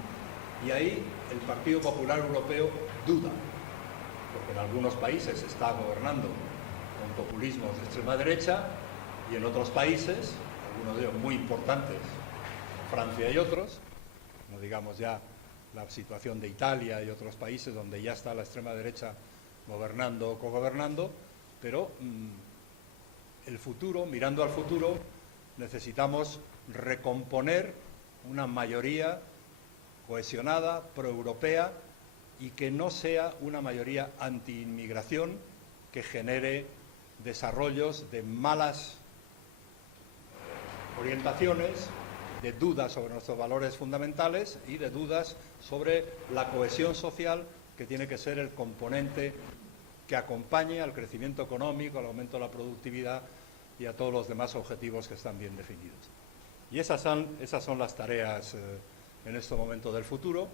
y ahí el Partido Popular Europeo duda, porque en algunos países se está gobernando con populismos de extrema derecha, y en otros países, algunos de ellos muy importantes, Francia y otros, no digamos ya la situación de Italia y otros países donde ya está la extrema derecha gobernando o cogobernando, pero el futuro, mirando al futuro, necesitamos recomponer una mayoría cohesionada, proeuropea, y que no sea una mayoría anti-inmigración que genere desarrollos de malas orientaciones, de dudas sobre nuestros valores fundamentales y de dudas sobre la cohesión social, que tiene que ser el componente que acompañe al crecimiento económico, al aumento de la productividad y a todos los demás objetivos que están bien definidos. Y esas son las tareas en este momento del futuro.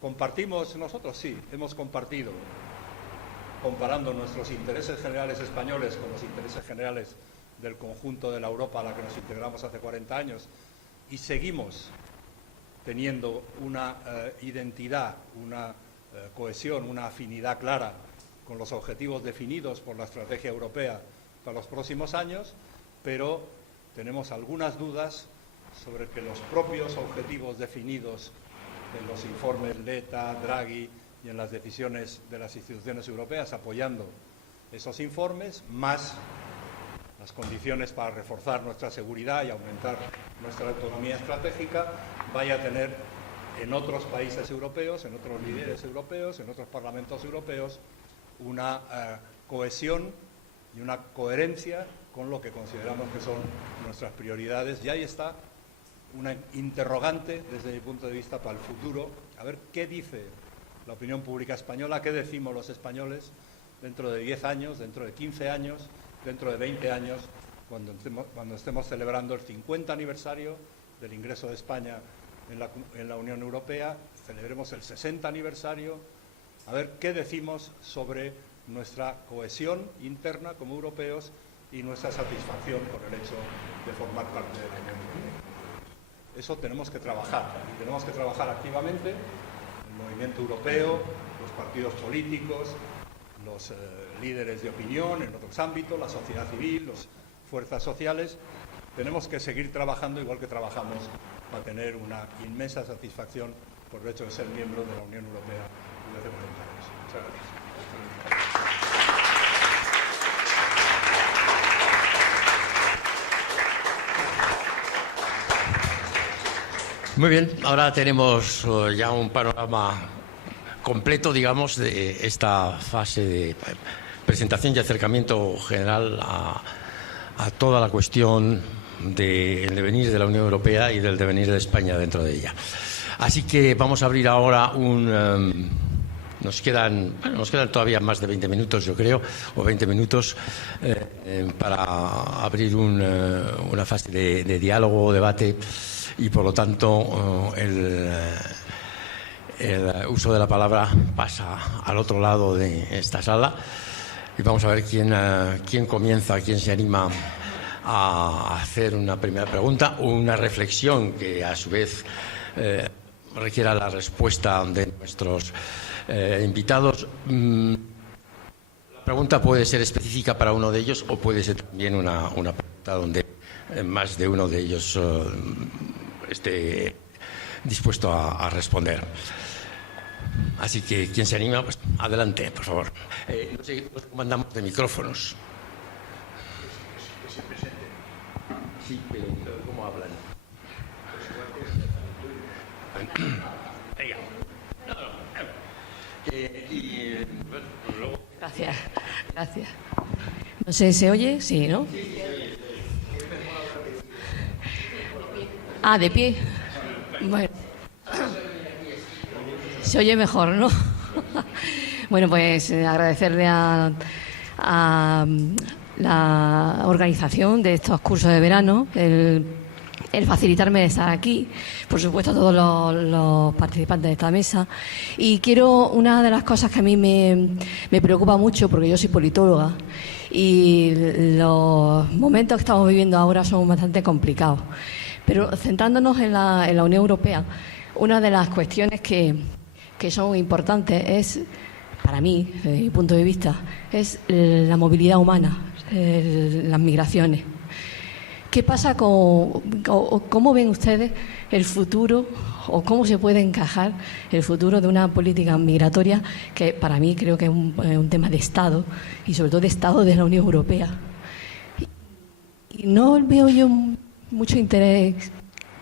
¿Compartimos nosotros? Sí, hemos compartido, comparando nuestros intereses generales españoles con los intereses generales del conjunto de la Europa a la que nos integramos hace 40 años, y seguimos teniendo una identidad, una cohesión, una afinidad clara con los objetivos definidos por la estrategia europea para los próximos años, pero tenemos algunas dudas sobre que los propios objetivos definidos en los informes Letta, Draghi y en las decisiones de las instituciones europeas apoyando esos informes, más las condiciones para reforzar nuestra seguridad y aumentar nuestra autonomía estratégica, vaya a tener en otros países europeos, en otros líderes europeos, en otros parlamentos europeos, una cohesión y una coherencia con lo que consideramos que son nuestras prioridades. Y ahí está una interrogante desde mi punto de vista para el futuro, a ver qué dice la opinión pública española, qué decimos los españoles dentro de 10 años, dentro de 15 años, dentro de 20 años, cuando estemos celebrando el 50 aniversario del ingreso de España en la Unión Europea, celebremos el 60 aniversario, a ver qué decimos sobre nuestra cohesión interna como europeos y nuestra satisfacción por el hecho de formar parte de la Unión Europea. Eso tenemos que trabajar, y tenemos que trabajar activamente el movimiento europeo, los partidos políticos, los líderes de opinión en otros ámbitos, la sociedad civil, las fuerzas sociales. Tenemos que seguir trabajando igual que trabajamos para tener una inmensa satisfacción por el hecho de ser miembro de la Unión Europea desde hace 40 años. Muchas gracias. Muy bien, ahora tenemos ya un panorama completo, digamos, de esta fase de presentación y acercamiento general a toda la cuestión del devenir de la Unión Europea y del devenir de España dentro de ella. Así que vamos a abrir ahora un nos quedan todavía más de 20 minutos, yo creo, o 20 minutos para abrir una fase de diálogo, debate, y por lo tanto el uso de la palabra pasa al otro lado de esta sala y vamos a ver quién comienza, quién se anima a hacer una primera pregunta o una reflexión que a su vez requiera la respuesta de nuestros invitados. La pregunta puede ser específica para uno de ellos o puede ser también una pregunta donde más de uno de ellos esté dispuesto a responder. Así que quien se anima, pues adelante, por favor. No sé, nos comandamos de micrófonos. Sí, pero ¿cómo hablan? Venga. Gracias, gracias. No sé, ¿se oye? Sí, ¿no? Ah, de pie. Bueno. Se oye mejor, ¿no? Bueno, pues agradecerle a la organización de estos cursos de verano el facilitarme estar aquí, por supuesto a todos los participantes de esta mesa. Y una de las cosas que a mí me preocupa mucho, porque yo soy politóloga, y los momentos que estamos viviendo ahora son bastante complicados. Pero centrándonos en la Unión Europea, una de las cuestiones que son importantes es, para mí, desde mi punto de vista, es la movilidad humana, las migraciones. ¿Qué pasa cómo ven ustedes el futuro o cómo se puede encajar el futuro de una política migratoria que para mí creo que es un tema de Estado y sobre todo de Estado de la Unión Europea? Y no veo yo mucho interés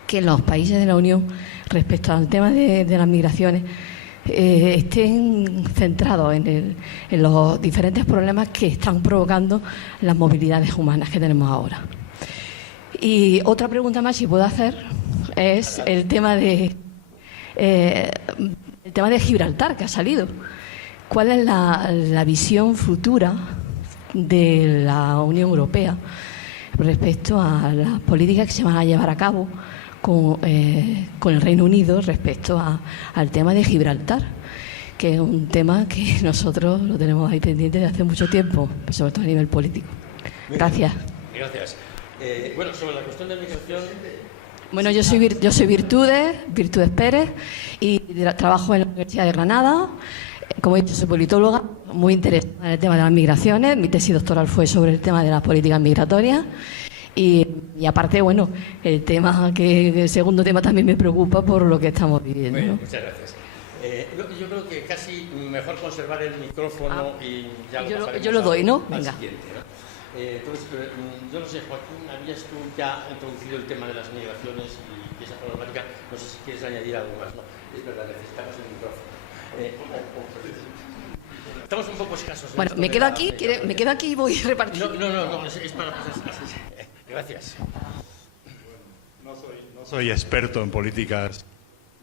que los países de la Unión respecto al tema de las migraciones estén centrados en los diferentes problemas que están provocando las movilidades humanas que tenemos ahora. Y otra pregunta más, si puedo hacer, es el tema de Gibraltar, que ha salido. ¿Cuál es la visión futura de la Unión Europea respecto a las políticas que se van a llevar a cabo con el Reino Unido respecto al tema de Gibraltar, que es un tema que nosotros lo tenemos ahí pendiente de hace mucho tiempo, sobre todo a nivel político? Gracias. Gracias. Bueno, sobre la cuestión de migración... Bueno, yo soy Virtudes Pérez, y trabajo en la Universidad de Granada. Como he dicho, soy politóloga, muy interesada en el tema de las migraciones. Mi tesis doctoral fue sobre el tema de las políticas migratorias. Y aparte, bueno, el segundo tema también me preocupa por lo que estamos viviendo. Bueno, muchas gracias. Yo creo que casi mejor conservar el micrófono y ya lo pasaremos yo lo doy, ¿no? al Venga. siguiente, ¿no? Entonces, yo no sé, Joaquín, habías tú ya introducido el tema de las migraciones y esa problemática. No sé si quieres añadir algo más, ¿no? Es verdad, necesitamos el micrófono. Estamos un poco escasos. Bueno, me quedo aquí y voy repartiendo. No, es para... Gracias. No soy experto en políticas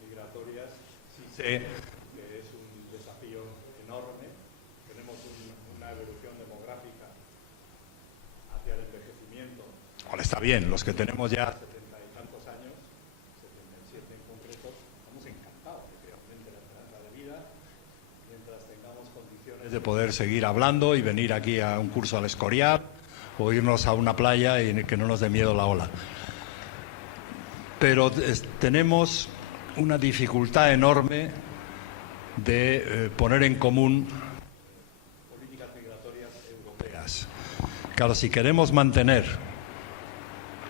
migratorias, sí sé que es un desafío enorme. Tenemos una evolución demográfica hacia el envejecimiento. Ahora está bien, los que tenemos ya 70 y tantos años, 77 en concreto, estamos encantados de que aumente la esperanza de vida mientras tengamos condiciones de poder seguir hablando y venir aquí a un curso al Escorial o irnos a una playa y que no nos dé miedo la ola. Pero tenemos una dificultad enorme de poner en común políticas migratorias europeas. Claro, si queremos mantener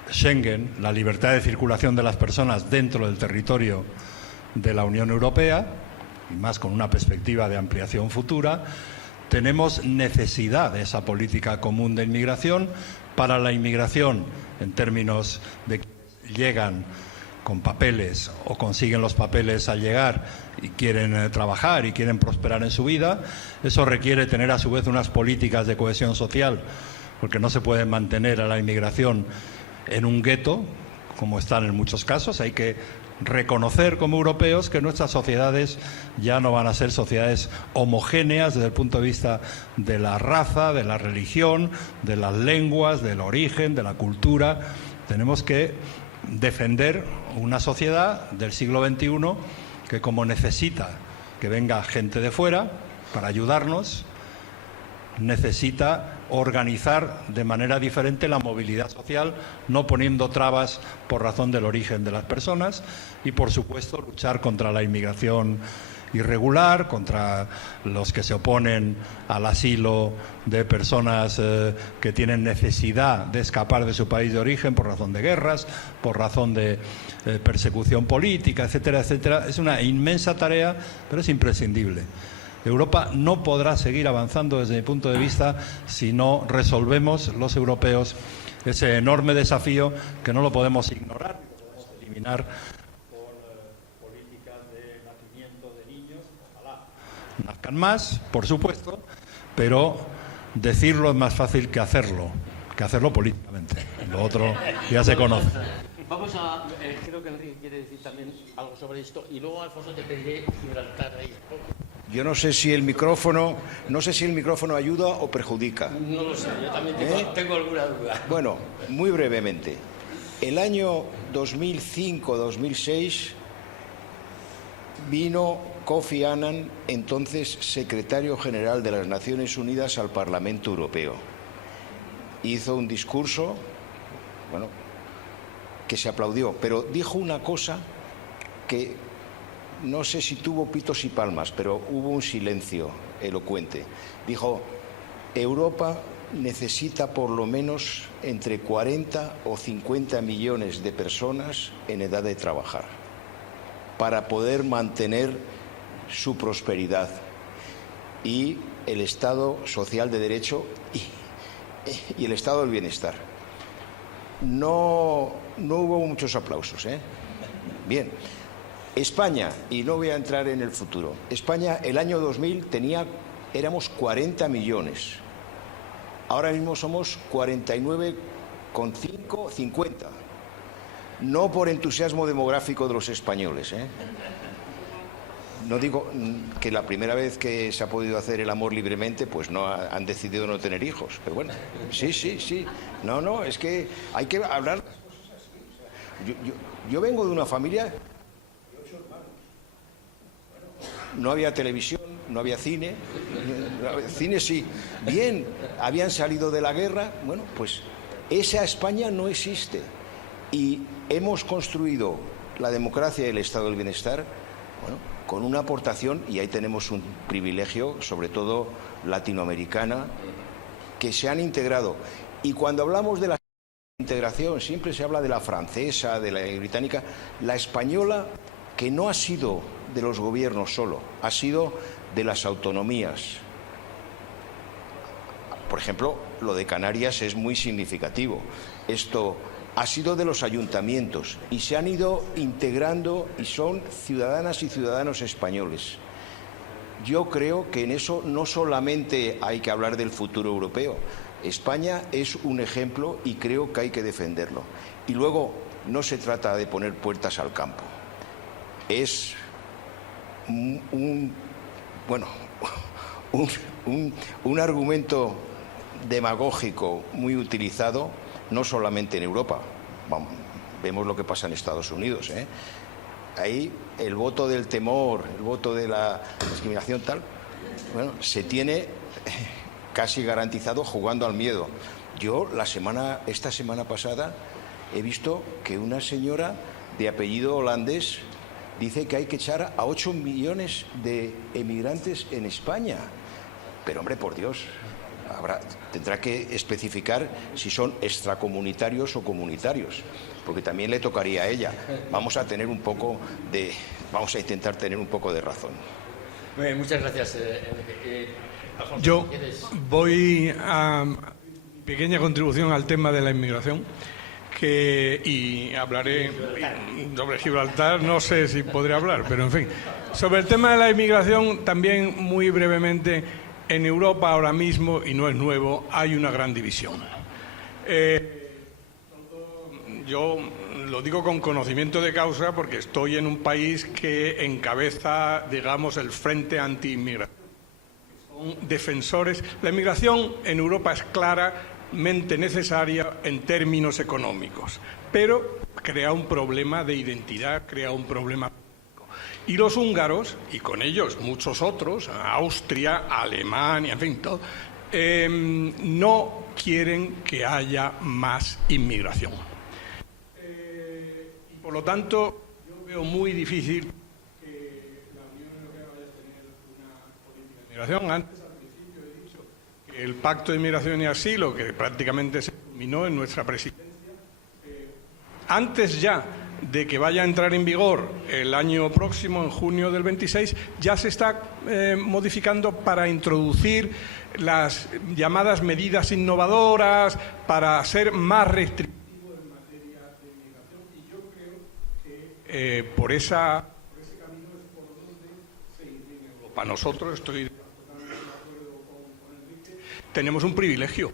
Schengen, la libertad de circulación de las personas dentro del territorio de la Unión Europea, y más con una perspectiva de ampliación futura, tenemos necesidad de esa política común de inmigración para la inmigración en términos de que llegan con papeles o consiguen los papeles al llegar y quieren trabajar y quieren prosperar en su vida. Eso requiere tener a su vez unas políticas de cohesión social, porque no se puede mantener a la inmigración en un gueto, como están en muchos casos. Hay que reconocer como europeos que nuestras sociedades ya no van a ser sociedades homogéneas desde el punto de vista de la raza, de la religión, de las lenguas, del origen, de la cultura. Tenemos que defender una sociedad del siglo XXI que, como necesita que venga gente de fuera para ayudarnos, necesita organizar de manera diferente la movilidad social, no poniendo trabas por razón del origen de las personas y, por supuesto, luchar contra la inmigración irregular, contra los que se oponen al asilo de personas que tienen necesidad de escapar de su país de origen por razón de guerras, por razón de persecución política, etcétera, etcétera. Es una inmensa tarea, pero es imprescindible. Europa no podrá seguir avanzando desde mi punto de vista si no resolvemos los europeos ese enorme desafío que no lo podemos ignorar, ni lo podemos eliminar con políticas de nacimiento de niños. Ojalá nazcan más, por supuesto, pero decirlo es más fácil que hacerlo políticamente. Lo otro ya se conoce. Vamos a... creo que Enrique quiere decir también algo sobre esto y luego, Alfonso, te pediré Gibraltar ahí. Yo no sé si el micrófono ayuda o perjudica. No lo sé, yo también tengo alguna duda. Bueno, muy brevemente. El año 2005-2006 vino Kofi Annan, entonces secretario general de las Naciones Unidas, al Parlamento Europeo. Hizo un discurso, bueno, que se aplaudió, pero dijo una cosa que no sé si tuvo pitos y palmas, pero hubo un silencio elocuente. Dijo: Europa necesita por lo menos entre 40 o 50 millones de personas en edad de trabajar para poder mantener su prosperidad y el Estado social de derecho y el Estado del bienestar. No hubo muchos aplausos, ¿eh? Bien. España, y no voy a entrar en el futuro, España el año 2000 éramos 40 millones. Ahora mismo somos 49,5, 50. No por entusiasmo demográfico de los españoles, ¿eh? No digo que la primera vez que se ha podido hacer el amor libremente, pues no han decidido no tener hijos. Pero bueno, sí. No, es que hay que hablar las cosas así. Yo vengo de una familia de 8 hermanos. Bueno, no había televisión, no había cine. Cine sí. Bien, habían salido de la guerra. Bueno, pues esa España no existe. Y hemos construido la democracia y el Estado del bienestar, bueno, con una aportación, y ahí tenemos un privilegio, sobre todo latinoamericana, que se han integrado. Y cuando hablamos de la integración, siempre se habla de la francesa, de la británica, la española, que no ha sido de los gobiernos solo, ha sido de las autonomías. Por ejemplo, lo de Canarias es muy significativo. Esto ha sido de los ayuntamientos y se han ido integrando y son ciudadanas y ciudadanos españoles. Yo creo que en eso no solamente hay que hablar del futuro europeo. España es un ejemplo y creo que hay que defenderlo. Y luego no se trata de poner puertas al campo. Es un argumento demagógico muy utilizado, no solamente en Europa. Vemos lo que pasa en Estados Unidos, ¿eh? Ahí el voto del temor, el voto de la discriminación tal, bueno, se tiene casi garantizado jugando al miedo. Yo esta semana pasada he visto que una señora de apellido holandés dice que hay que echar a 8 millones de emigrantes en España. Pero hombre, por Dios, tendrá que especificar si son extracomunitarios o comunitarios, porque también le tocaría a ella. Vamos a intentar tener un poco de razón. Muchas gracias. Alfonso, Yo ¿quieres? voy a pequeña contribución al tema de la inmigración, y hablaré sobre Gibraltar, no sé si podré hablar, pero en fin. Sobre el tema de la inmigración, también muy brevemente, en Europa ahora mismo, y no es nuevo, hay una gran división. Yo lo digo con conocimiento de causa porque estoy en un país que encabeza, digamos, el frente anti-inmigración. Son defensores. La inmigración en Europa es claramente necesaria en términos económicos, pero crea un problema de identidad, crea un problema político. Y los húngaros, y con ellos muchos otros, Austria, Alemania, en fin, todo, no quieren que haya más inmigración. Y por lo tanto, yo veo muy difícil que la Unión Europea vaya a tener una política de inmigración. Antes, al principio, he dicho que el Pacto de Inmigración y Asilo, que prácticamente se culminó en nuestra presidencia, antes ya de que vaya a entrar en vigor el año próximo, en junio del 26, ya se está modificando para introducir las llamadas medidas innovadoras, para ser más restrictivo en materia de inmigración. Y yo creo que por ese camino es por donde se inclina Europa. Nosotros, estoy totalmente de acuerdo con Enrique, tenemos un privilegio.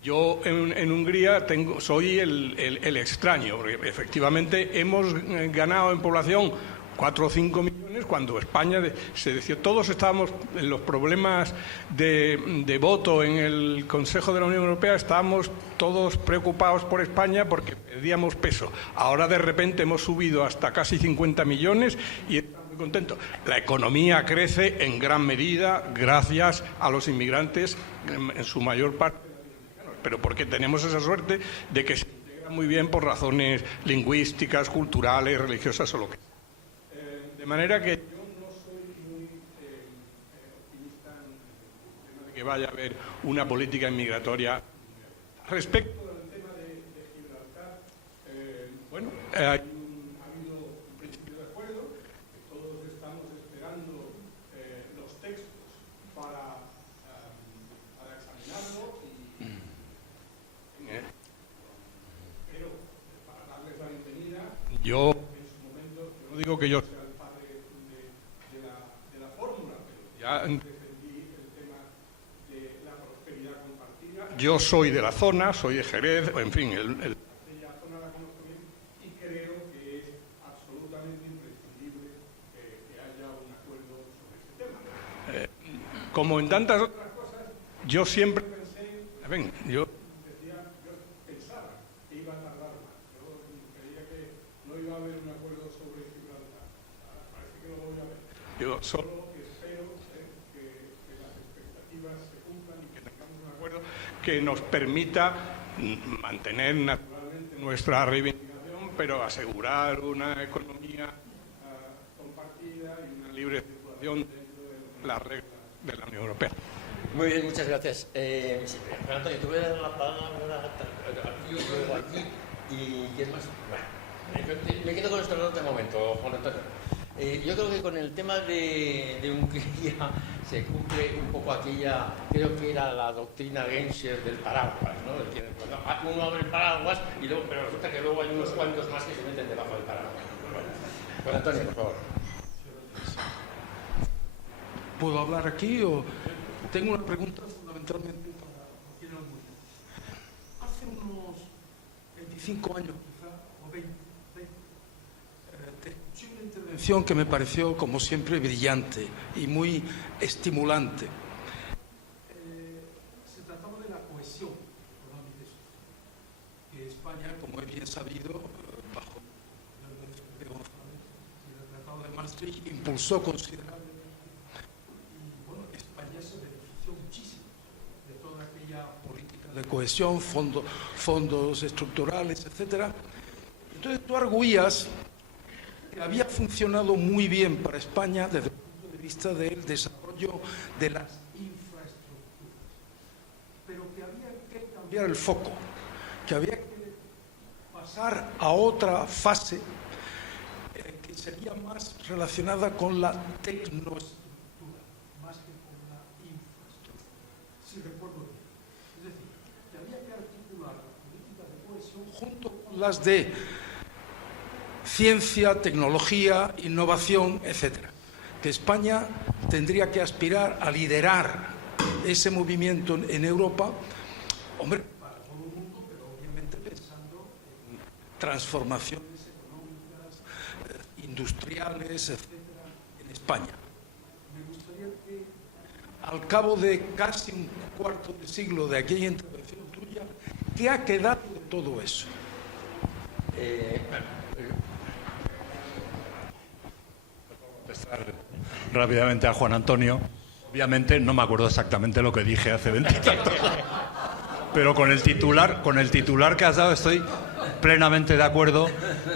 Yo en Hungría soy el extraño, porque efectivamente hemos ganado en población 4 o 5 millones, cuando España se decía, todos estábamos en los problemas de voto en el Consejo de la Unión Europea, estábamos todos preocupados por España porque perdíamos peso. Ahora de repente hemos subido hasta casi 50 millones y estamos muy contentos. La economía crece en gran medida gracias a los inmigrantes, en su mayor parte, pero porque tenemos esa suerte de que se integra muy bien por razones lingüísticas, culturales, religiosas o lo que sea. De manera que yo no soy muy optimista en el tema de que vaya a haber una política inmigratoria. Respecto al tema de Gibraltar, bueno, ha habido un principio de acuerdo, que todos estamos esperando los textos para examinarlo y pero para darles la bienvenida, yo en su momento, yo no digo que yo sea el padre de la fórmula, pero ya defendí el tema de la prosperidad compartida. Yo soy de la zona, soy de Jerez, en fin, la zona la conozco bien y creo que es absolutamente imprescindible que haya un acuerdo sobre este tema. Como en tantas otras cosas, yo siempre pensé, yo pensaba que iba a tardar más. Yo creía que no iba a haber un acuerdo sobre Gibraltar. Parece que lo voy a ver. Yo solo espero que las expectativas se cumplan y que tengamos un acuerdo que nos permita mantener naturalmente nuestra reivindicación, pero asegurar una economía compartida y una libre circulación dentro de las reglas de la Unión Europea. Muy bien, muchas gracias. Antonio, te voy a dar la palabra aquí, luego aquí, y ¿quién más? Bueno, me quedo con esto de momento, Juan Antonio. Yo creo que con el tema de Hungría se cumple un poco aquella, creo que era la doctrina Genscher del paraguas, ¿no? Uno abre el paraguas, pero resulta que luego hay unos cuantos más que se meten debajo del paraguas. Bueno, Juan Antonio, por favor. ¿Puedo hablar aquí o...? Tengo una pregunta fundamentalmente para Joaquín Almunia. Hace unos 25 años, quizá, o 20, te escuché una intervención que me pareció, como siempre, brillante y muy estimulante. Se trataba de la cohesión económica y social, que España, como es bien sabido, bajo la Unión González y el Tratado de Maastricht, impulsó considerablemente. De cohesión, fondos estructurales, etcétera. Entonces tú arguías que había funcionado muy bien para España desde el punto de vista del desarrollo de las infraestructuras, pero que había que cambiar el foco, que había que pasar a otra fase que sería más relacionada con la tecnoestructura, más que con la infraestructura, si recuerdo bien. Junto con las de ciencia, tecnología, innovación, etcétera. Que España tendría que aspirar a liderar ese movimiento en Europa, hombre, para todo el mundo, pero obviamente pensando en transformaciones económicas, industriales, etcétera, en España. Me gustaría que, al cabo de casi un cuarto de siglo de aquella intervención tuya, ¿qué ha quedado de todo eso? Contestar rápidamente a Juan Antonio. Obviamente no me acuerdo exactamente lo que dije hace 20 tantos, pero con el titular que has dado estoy plenamente de acuerdo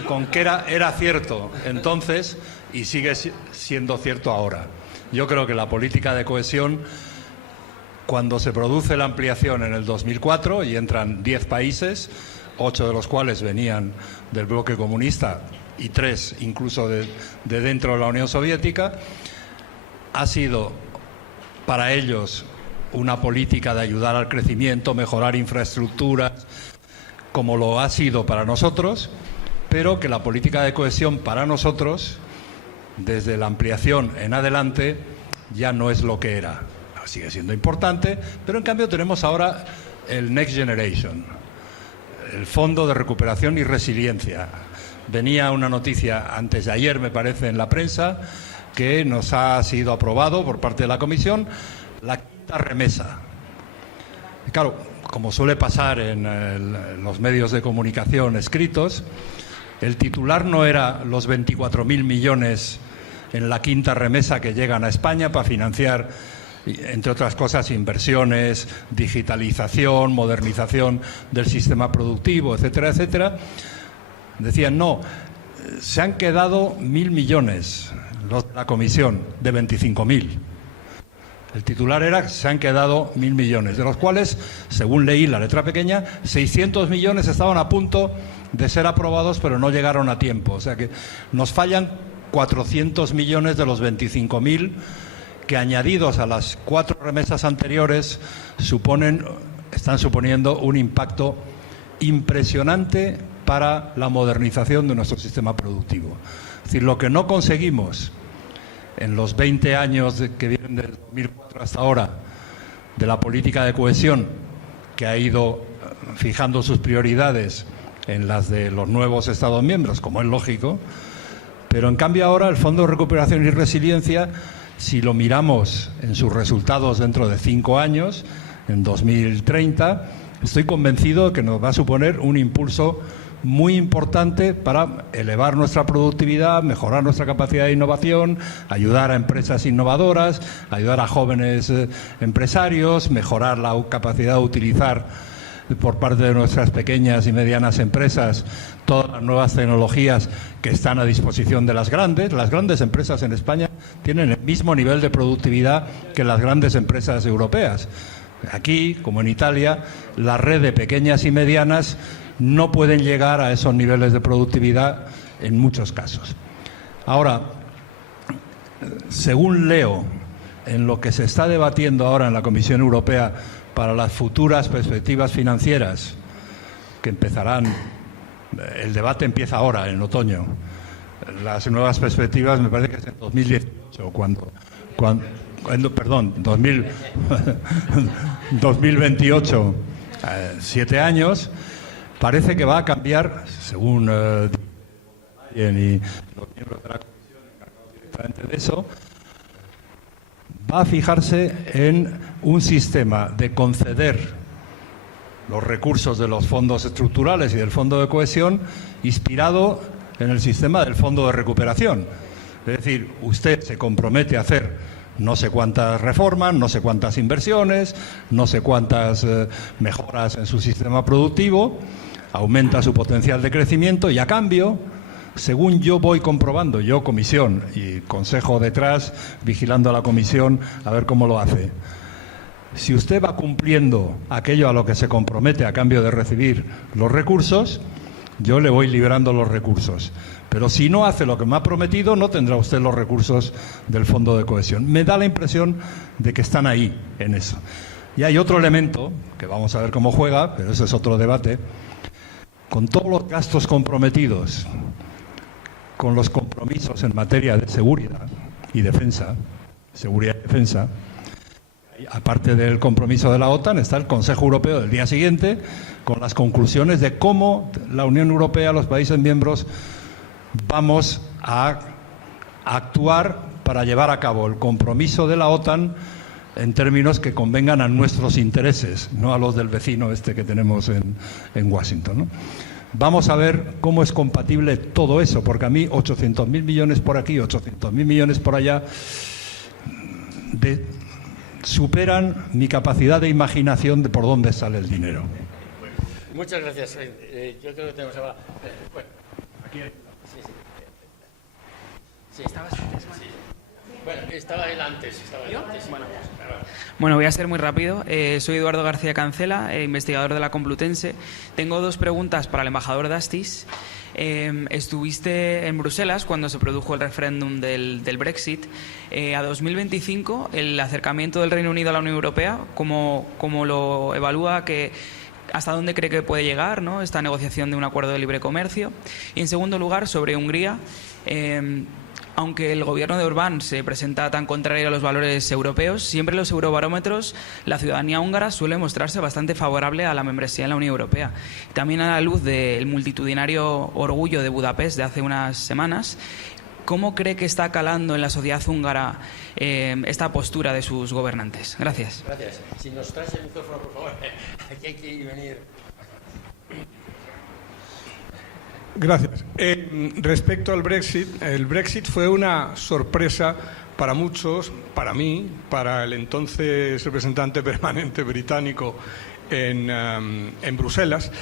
con que era cierto entonces y sigue siendo cierto ahora. Yo creo que la política de cohesión, cuando se produce la ampliación en el 2004 y entran 10 países, 8 de los cuales venían del bloque comunista y 3 incluso de dentro de la Unión Soviética, ha sido para ellos una política de ayudar al crecimiento, mejorar infraestructuras, como lo ha sido para nosotros, pero que la política de cohesión para nosotros, desde la ampliación en adelante, ya no es lo que era. Sigue siendo importante, pero en cambio tenemos ahora el Next Generation, el Fondo de Recuperación y Resiliencia. Venía una noticia antes de ayer, me parece, en la prensa, que nos ha sido aprobado por parte de la Comisión la quinta remesa. Y claro, como suele pasar en los medios de comunicación escritos, el titular no era los 24.000 millones en la quinta remesa que llegan a España para financiar, entre otras cosas, inversiones, digitalización, modernización del sistema productivo, etcétera, etcétera. Decían, no, se han quedado 1.000 millones los de la Comisión, de 25.000. El titular era, se han quedado 1.000 millones, de los cuales, según leí la letra pequeña, 600 millones estaban a punto de ser aprobados, pero no llegaron a tiempo. O sea que nos fallan 400 millones de los 25.000, que añadidos a las 4 remesas anteriores están suponiendo un impacto impresionante para la modernización de nuestro sistema productivo. Es decir, lo que no conseguimos en los 20 años que vienen del 2004 hasta ahora de la política de cohesión, que ha ido fijando sus prioridades en las de los nuevos Estados miembros, como es lógico, pero en cambio ahora el Fondo de Recuperación y Resiliencia, si lo miramos en sus resultados dentro de 5 años, en 2030, estoy convencido de que nos va a suponer un impulso muy importante para elevar nuestra productividad, mejorar nuestra capacidad de innovación, ayudar a empresas innovadoras, ayudar a jóvenes empresarios, mejorar la capacidad de utilizar por parte de nuestras pequeñas y medianas empresas todas las nuevas tecnologías que están a disposición de las grandes. Las grandes empresas en España tienen el mismo nivel de productividad que las grandes empresas europeas. Aquí, como en Italia, la red de pequeñas y medianas no pueden llegar a esos niveles de productividad en muchos casos. Ahora, según leo en lo que se está debatiendo ahora en la Comisión Europea para las futuras perspectivas financieras, que empezarán, el debate empieza ahora, en otoño. Las nuevas perspectivas me parece que es en 2018, perdón, 2028, 7 años. Parece que va a cambiar, según y los miembros de la Comisión encargados directamente de eso, va a fijarse en un sistema de conceder los recursos de los fondos estructurales y del Fondo de Cohesión inspirado en el sistema del Fondo de Recuperación. Es decir, usted se compromete a hacer no sé cuántas reformas, no sé cuántas inversiones, no sé cuántas mejoras en su sistema productivo, aumenta su potencial de crecimiento y a cambio, según yo voy comprobando, yo comisión y consejo detrás, vigilando a la comisión a ver cómo lo hace. Si usted va cumpliendo aquello a lo que se compromete a cambio de recibir los recursos, yo le voy liberando los recursos. Pero si no hace lo que me ha prometido, no tendrá usted los recursos del Fondo de Cohesión. Me da la impresión de que están ahí en eso. Y hay otro elemento, que vamos a ver cómo juega, pero ese es otro debate. Con todos los gastos comprometidos, con los compromisos en materia de seguridad y defensa, aparte del compromiso de la OTAN, está el Consejo Europeo del día siguiente, con las conclusiones de cómo la Unión Europea, los países miembros, vamos a actuar para llevar a cabo el compromiso de la OTAN en términos que convengan a nuestros intereses, no a los del vecino este que tenemos en Washington, ¿no? Vamos a ver cómo es compatible todo eso, porque a mí 800.000 millones por aquí, 800.000 millones por allá, superan mi capacidad de imaginación de por dónde sale el dinero. Muchas gracias. Yo creo que tenemos ahora... bueno, aquí hay... Sí, estabas... Sí. Bueno, estaba él antes. Bueno, voy a ser muy rápido. Soy Eduardo García Cancela, investigador de la Complutense. Tengo dos preguntas para el embajador Dastis. Estuviste en Bruselas cuando se produjo el referéndum del Brexit. A 2025, el acercamiento del Reino Unido a la Unión Europea, ¿cómo lo evalúa? ¿Hasta dónde cree que puede llegar, ¿no?, esta negociación de un acuerdo de libre comercio? Y en segundo lugar, sobre Hungría, aunque el gobierno de Orbán se presenta tan contrario a los valores europeos, siempre en los eurobarómetros la ciudadanía húngara suele mostrarse bastante favorable a la membresía en la Unión Europea. También a la luz del multitudinario orgullo de Budapest de hace unas semanas, ¿cómo cree que está calando en la sociedad húngara esta postura de sus gobernantes? Gracias. Gracias. Si nos traes el micrófono, por favor. Aquí hay que venir. Gracias. Respecto al Brexit, el Brexit fue una sorpresa para muchos, para mí, para el entonces representante permanente británico en Bruselas.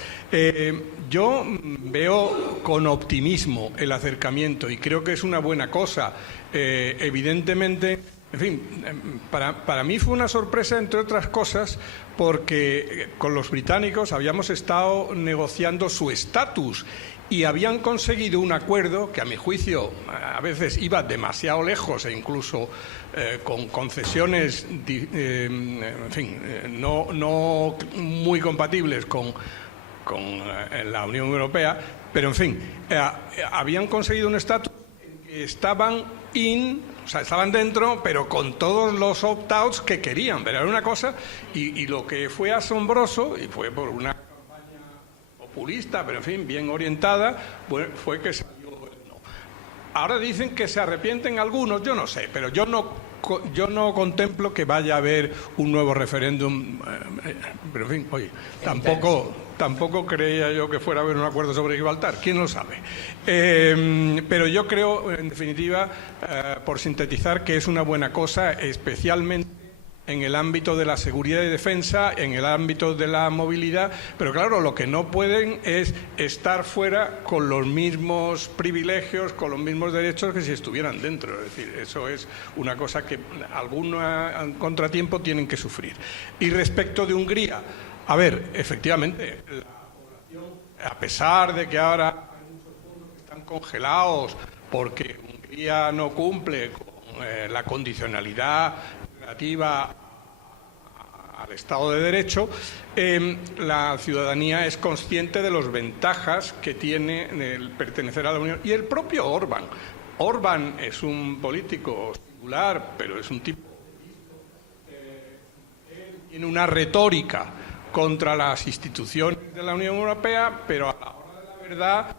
Yo veo con optimismo el acercamiento y creo que es una buena cosa. Evidentemente, en fin, para mí fue una sorpresa, entre otras cosas, porque con los británicos habíamos estado negociando su estatus y habían conseguido un acuerdo que, a mi juicio, a veces iba demasiado lejos e incluso con concesiones, en fin, no muy compatibles con la Unión Europea, pero, en fin, habían conseguido un estatus en que estaban estaban dentro, pero con todos los opt-outs que querían. Pero era una cosa, y lo que fue asombroso, y fue por una populista, pero en fin, bien orientada, fue que salió el no. Ahora dicen que se arrepienten algunos, yo no sé, pero yo no contemplo que vaya a haber un nuevo referéndum, pero en fin, oye, tampoco creía yo que fuera a haber un acuerdo sobre Gibraltar, quién lo sabe. Pero yo creo, en definitiva, por sintetizar, que es una buena cosa, especialmente en el ámbito de la seguridad y defensa, en el ámbito de la movilidad, pero claro, lo que no pueden es estar fuera con los mismos privilegios, con los mismos derechos que si estuvieran dentro. Es decir, eso es una cosa que algún contratiempo tienen que sufrir. Y respecto de Hungría, a ver, efectivamente, la población, a pesar de que ahora hay muchos fondos que están congelados porque Hungría no cumple con la condicionalidad relativa al Estado de Derecho, la ciudadanía es consciente de las ventajas que tiene el pertenecer a la Unión. Y el propio Orbán. Orbán es un político singular, pero es un tipo él tiene una retórica contra las instituciones de la Unión Europea, pero a la hora de la verdad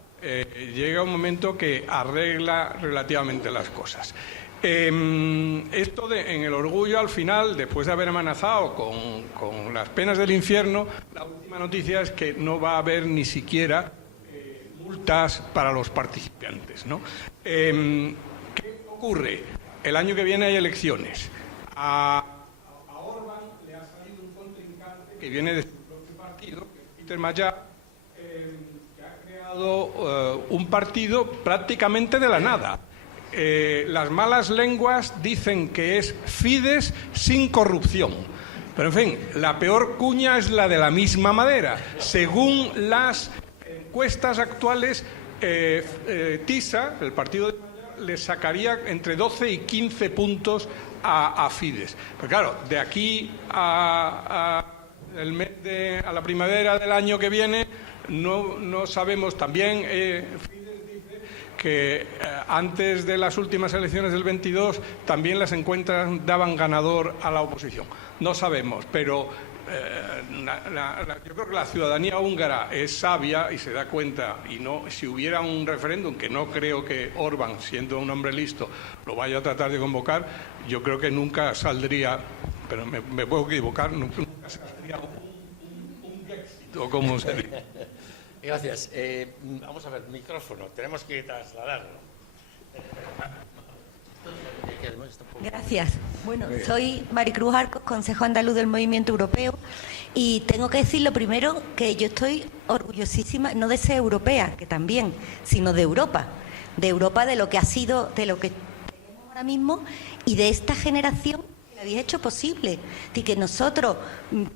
llega un momento que arregla relativamente las cosas. Esto en el orgullo, al final, después de haber amenazado con las penas del infierno, la última noticia es que no va a haber ni siquiera multas para los participantes, ¿no? ¿Qué ocurre? El año que viene hay elecciones. A Orbán le ha salido un contrincante que viene de su propio partido, que es Peter Magyar, que ha creado un partido prácticamente de la nada. Las malas lenguas dicen que es Fidesz sin corrupción. Pero, en fin, la peor cuña es la de la misma madera. Según las encuestas actuales, TISA, el partido de Magyar, le sacaría entre 12 y 15 puntos a Fidesz. Pero claro, de aquí a la primavera del año que viene no sabemos. También que antes de las últimas elecciones del 22 también las encuestas daban ganador a la oposición. No sabemos, pero yo creo que la ciudadanía húngara es sabia y se da cuenta, y no, si hubiera un referéndum, que no creo que Orbán, siendo un hombre listo, lo vaya a tratar de convocar, yo creo que nunca saldría, pero me puedo equivocar, nunca saldría un éxito, como se dice. Gracias. Vamos a ver, micrófono, tenemos que trasladarlo. Gracias. Bueno, soy Maricruz Arcos, Consejo Andaluz del Movimiento Europeo, y tengo que decir lo primero que yo estoy orgullosísima, no de ser europea, que también, sino de Europa, de lo que ha sido, de lo que tenemos ahora mismo y de esta generación que lo habéis hecho posible. Y que nosotros,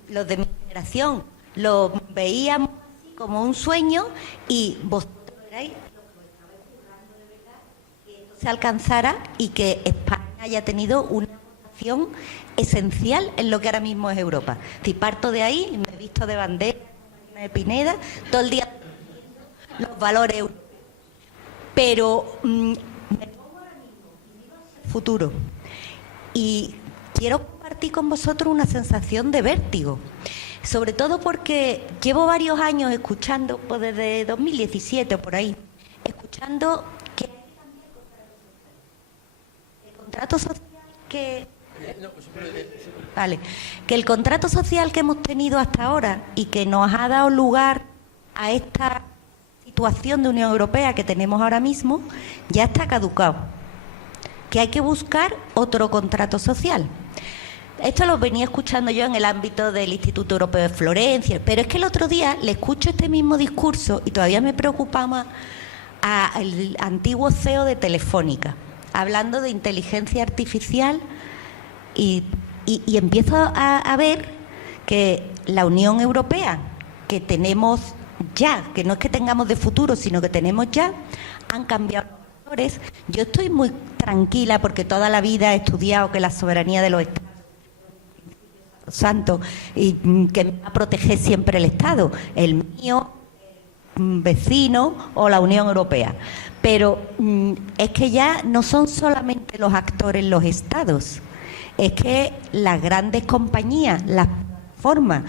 los de mi generación, lo veíamos como un sueño y vosotros erais se alcanzara y que España haya tenido una votación esencial en lo que ahora mismo es Europa. Si parto de ahí, me he visto de bandera, de Pineda, todo el día los valores europeos. Pero me pongo ahora mismo el futuro y quiero compartir con vosotros una sensación de vértigo. Sobre todo porque llevo varios años escuchando, pues desde 2017 por ahí, escuchando que contrato social que el contrato social que hemos tenido hasta ahora y que nos ha dado lugar a esta situación de Unión Europea que tenemos ahora mismo ya está caducado, que hay que buscar otro contrato social. Esto lo venía escuchando yo en el ámbito del Instituto Europeo de Florencia, pero es que el otro día le escucho este mismo discurso y todavía me preocupa más al antiguo CEO de Telefónica, hablando de inteligencia artificial y empiezo a ver que la Unión Europea, que tenemos ya, que no es que tengamos de futuro, sino que tenemos ya, han cambiado los valores. Yo estoy muy tranquila porque toda la vida he estudiado que la soberanía de los Estados santo y que me va a proteger siempre el Estado, el mío, vecino o la Unión Europea. Pero es que ya no son solamente los actores los estados, es que las grandes compañías, las formas,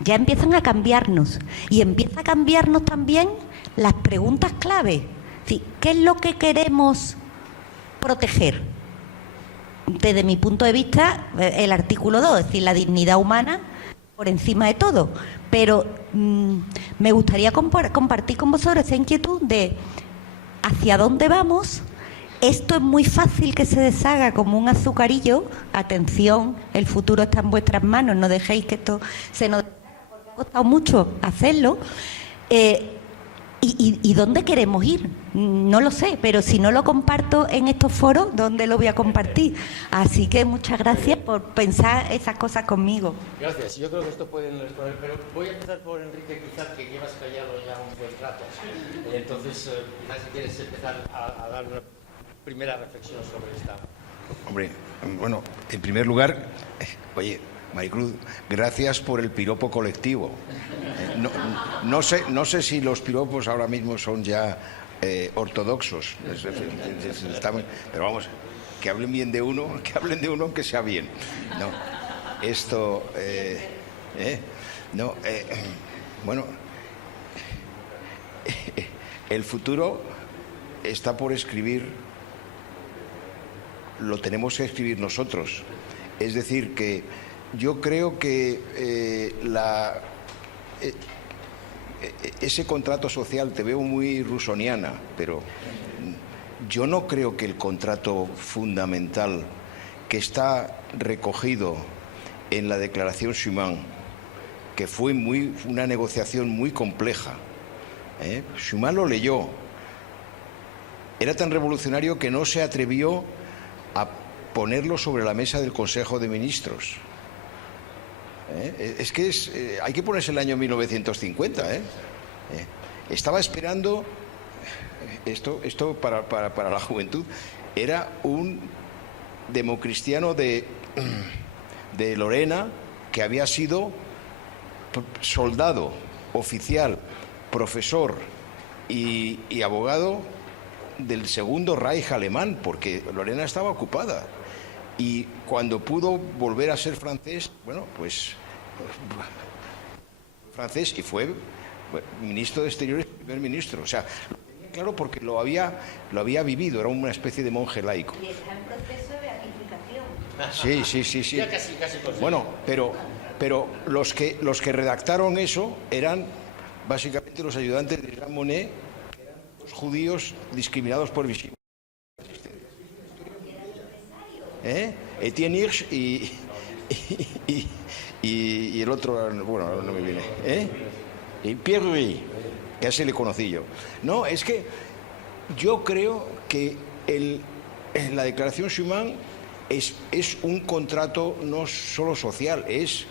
ya empiezan a cambiarnos y empieza a cambiarnos también las preguntas clave. ¿Sí? ¿Qué es lo que queremos proteger? Desde mi punto de vista, el artículo 2, es decir, la dignidad humana por encima de todo. Pero me gustaría compartir con vosotros esa inquietud de hacia dónde vamos. Esto es muy fácil que se deshaga como un azucarillo. Atención, el futuro está en vuestras manos, no dejéis que esto se nos deshaga, porque ha costado mucho hacerlo. ¿Y dónde queremos ir? No lo sé, pero si no lo comparto en estos foros, ¿dónde lo voy a compartir? Así que muchas gracias por pensar esas cosas conmigo. Gracias. Yo creo que esto pueden responder, pero voy a empezar por Enrique, quizás que llevas callado ya un buen rato. Entonces, quizás si quieres empezar a dar una primera reflexión sobre esta. Hombre, bueno, en primer lugar, oye, Maricruz, gracias por el piropo colectivo. No sé si los piropos ahora mismo son ya ortodoxos, pero vamos, que hablen bien de uno, aunque sea bien. No, esto, bueno, el futuro está por escribir, lo tenemos que escribir nosotros. Es decir, que yo creo que ese contrato social, te veo muy rusoniana, pero yo no creo que el contrato fundamental que está recogido en la Declaración Schuman, que fue una negociación muy compleja, Schuman lo leyó, era tan revolucionario que no se atrevió a ponerlo sobre la mesa del Consejo de Ministros. Es que hay que ponerse el año 1950. Estaba esperando, esto para la juventud, era un democristiano de Lorena que había sido soldado, oficial, profesor y abogado del segundo Reich alemán, porque Lorena estaba ocupada. Y cuando pudo volver a ser francés, bueno, pues francés, y fue ministro de Exteriores y primer ministro. O sea, lo tenía claro porque lo había vivido, era una especie de monje laico. Y está en proceso de beatificación. Sí. Ya casi conseguido. Bueno, pero los que redactaron eso eran básicamente los ayudantes de Jean Monnet, que eran los judíos discriminados por Vichy. Etienne Hirsch y el otro, bueno, no me viene. Y Pierre Louis, que a ese le conocí yo. No, es que yo creo que la Declaración Schuman es un contrato no solo social, es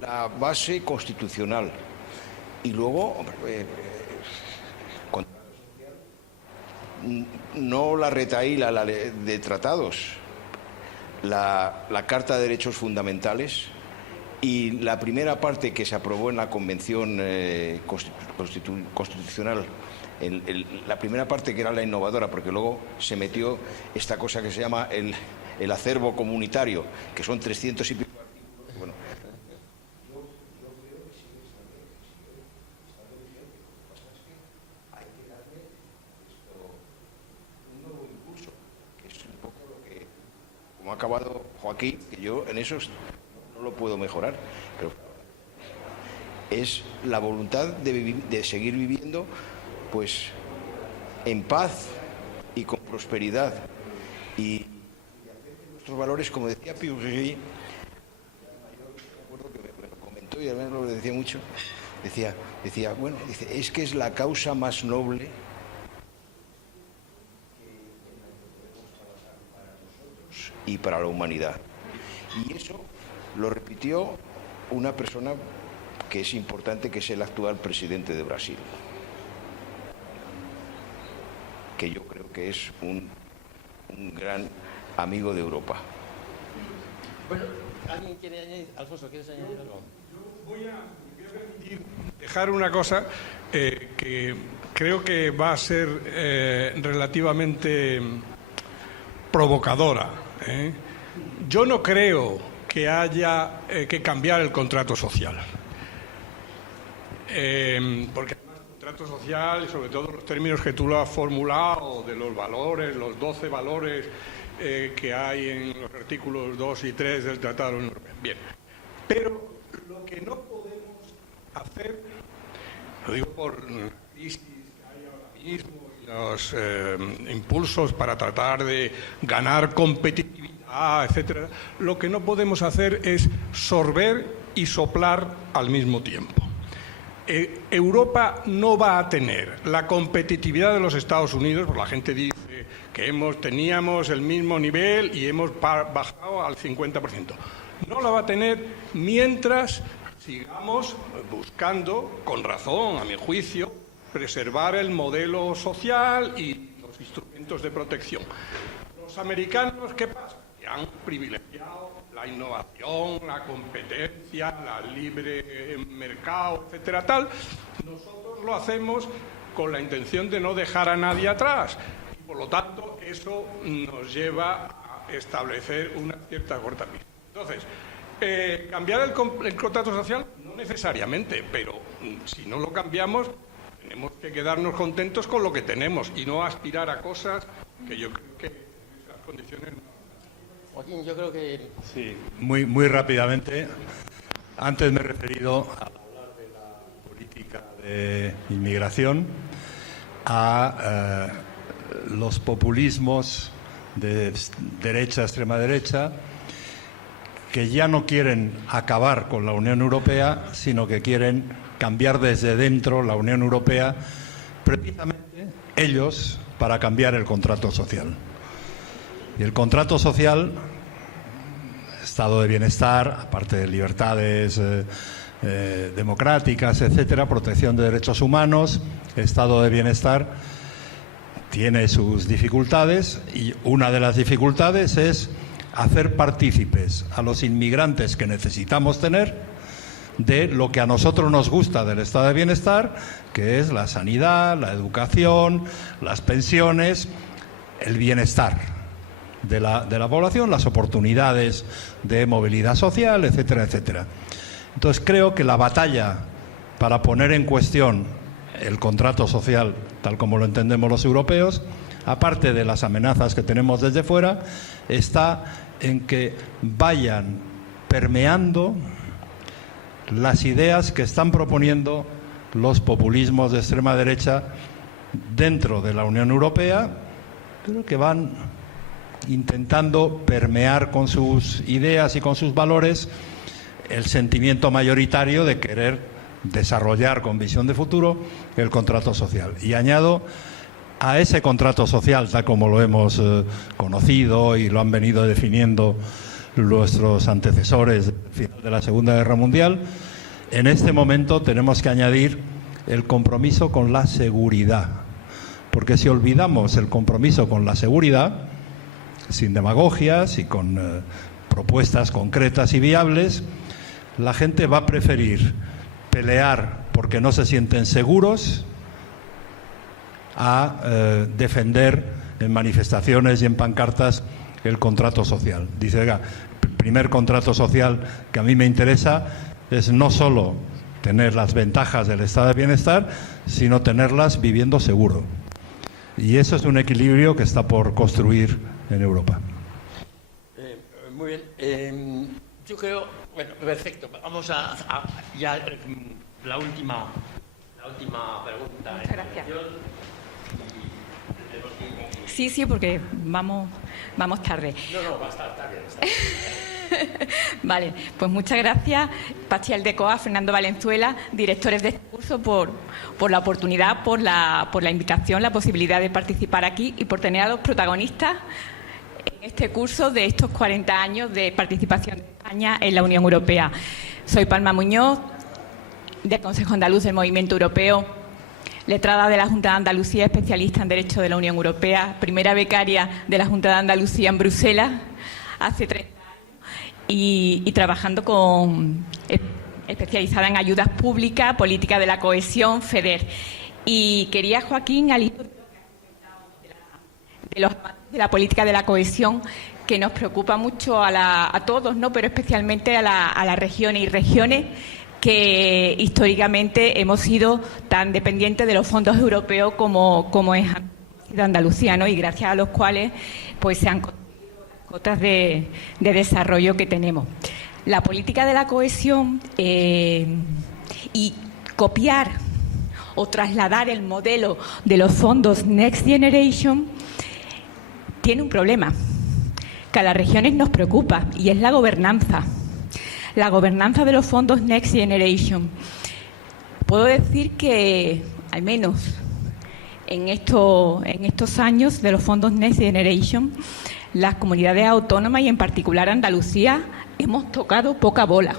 la base constitucional. Y luego, no la retahíla de tratados, la Carta de Derechos Fundamentales y la primera parte que se aprobó en la Convención Constitucional, la primera parte que era la innovadora, porque luego se metió esta cosa que se llama el acervo comunitario, que son 300 y pico artículos. Bueno, yo creo que sigue estando vigente. Lo que pasa es que hay que darle un nuevo impulso, que es un poco lo que, como ha acabado Joaquín, que yo en eso no lo puedo mejorar, pero es la voluntad de seguir viviendo pues en paz y con prosperidad y hacer que nuestros valores, como decía Piury, recuerdo que me lo comentó y además lo decía mucho, decía, bueno, dice, es que es la causa más noble y para la humanidad. Y eso lo repitió una persona que es importante, que es el actual presidente de Brasil, que yo creo que es un gran amigo de Europa. Bueno, ¿alguien quiere añadir? Alfonso, ¿quieres añadir algo? Yo voy a permitir dejar una cosa que creo que va a ser relativamente provocadora. Yo no creo que haya que cambiar el contrato social. Porque además el contrato social, y sobre todo los términos que tú lo has formulado, de los valores, los 12 valores que hay en los artículos 2 y 3 del Tratado de la Unión Europea. Bien, pero lo que no podemos hacer, lo digo por la crisis que hay ahora mismo y los impulsos para tratar de ganar competitividad, etcétera, lo que no podemos hacer es sorber y soplar al mismo tiempo. Europa no va a tener la competitividad de los Estados Unidos, porque la gente dice que teníamos el mismo nivel y hemos bajado al 50%. No la va a tener mientras sigamos buscando, con razón, a mi juicio, preservar el modelo social y los instrumentos de protección. Los americanos, ¿qué pasa? Que han privilegiado la innovación, la competencia, la libre mercado, etcétera, tal. Nosotros lo hacemos con la intención de no dejar a nadie atrás. Y por lo tanto, eso nos lleva a establecer una cierta cortapista. Entonces, cambiar el contrato social, no necesariamente, pero si no lo cambiamos, tenemos que quedarnos contentos con lo que tenemos y no aspirar a cosas que yo creo que en esas condiciones no. Joaquín, yo creo que... Sí, muy rápidamente. Antes me he referido a hablar de la política de inmigración, a los populismos de derecha, extrema derecha, que ya no quieren acabar con la Unión Europea, sino que quieren cambiar desde dentro la Unión Europea, precisamente ellos para cambiar el contrato social. Y el contrato social, estado de bienestar, aparte de libertades democráticas, etcétera, protección de derechos humanos, estado de bienestar, tiene sus dificultades y una de las dificultades es hacer partícipes a los inmigrantes que necesitamos tener de lo que a nosotros nos gusta del estado de bienestar, que es la sanidad, la educación, las pensiones, el bienestar de la población, las oportunidades de movilidad social, etcétera, etcétera. Entonces creo que la batalla para poner en cuestión el contrato social tal como lo entendemos los europeos, aparte de las amenazas que tenemos desde fuera, está en que vayan permeando las ideas que están proponiendo los populismos de extrema derecha dentro de la Unión Europea, pero que van intentando permear con sus ideas y con sus valores el sentimiento mayoritario de querer desarrollar con visión de futuro el contrato social. Y añado a ese contrato social, tal como lo hemos conocido y lo han venido definiendo nuestros antecesores al final de la Segunda Guerra Mundial, en este momento tenemos que añadir el compromiso con la seguridad. Porque si olvidamos el compromiso con la seguridad, sin demagogias y con propuestas concretas y viables, la gente va a preferir pelear porque no se sienten seguros a defender en manifestaciones y en pancartas el contrato social. Dice, oiga, el primer contrato social que a mí me interesa es no solo tener las ventajas del estado de bienestar, sino tenerlas viviendo seguro. Y eso es un equilibrio que está por construir en Europa. Muy bien. Yo creo, bueno, perfecto. Vamos a ya la última pregunta. Muchas gracias. Sí, porque vamos tarde. No, va a estar tarde. Vale, pues muchas gracias, Pachi Aldecoa, Fernando Valenzuela, directores de este curso, por la oportunidad, por la invitación, la posibilidad de participar aquí y por tener a los protagonistas en este curso de estos 40 años de participación de España en la Unión Europea. Soy Palma Muñoz, del Consejo Andaluz del Movimiento Europeo, letrada de la Junta de Andalucía, especialista en Derecho de la Unión Europea, primera becaria de la Junta de Andalucía en Bruselas hace 30 años y trabajando especializada en ayudas públicas, política de la cohesión, FEDER. Y quería, Joaquín, al hilo de la política de la cohesión, que nos preocupa mucho a todos, ¿no? Pero especialmente a las regiones y regiones que históricamente hemos sido tan dependientes de los fondos europeos como es Andalucía, ¿no? Y gracias a los cuales pues se han conseguido las cotas de desarrollo que tenemos. La política de la cohesión y copiar o trasladar el modelo de los fondos Next Generation tiene un problema que a las regiones nos preocupa, y es la gobernanza. La gobernanza de los fondos Next Generation. Puedo decir que, al menos en estos años de los fondos Next Generation, las comunidades autónomas y en particular Andalucía hemos tocado poca bola.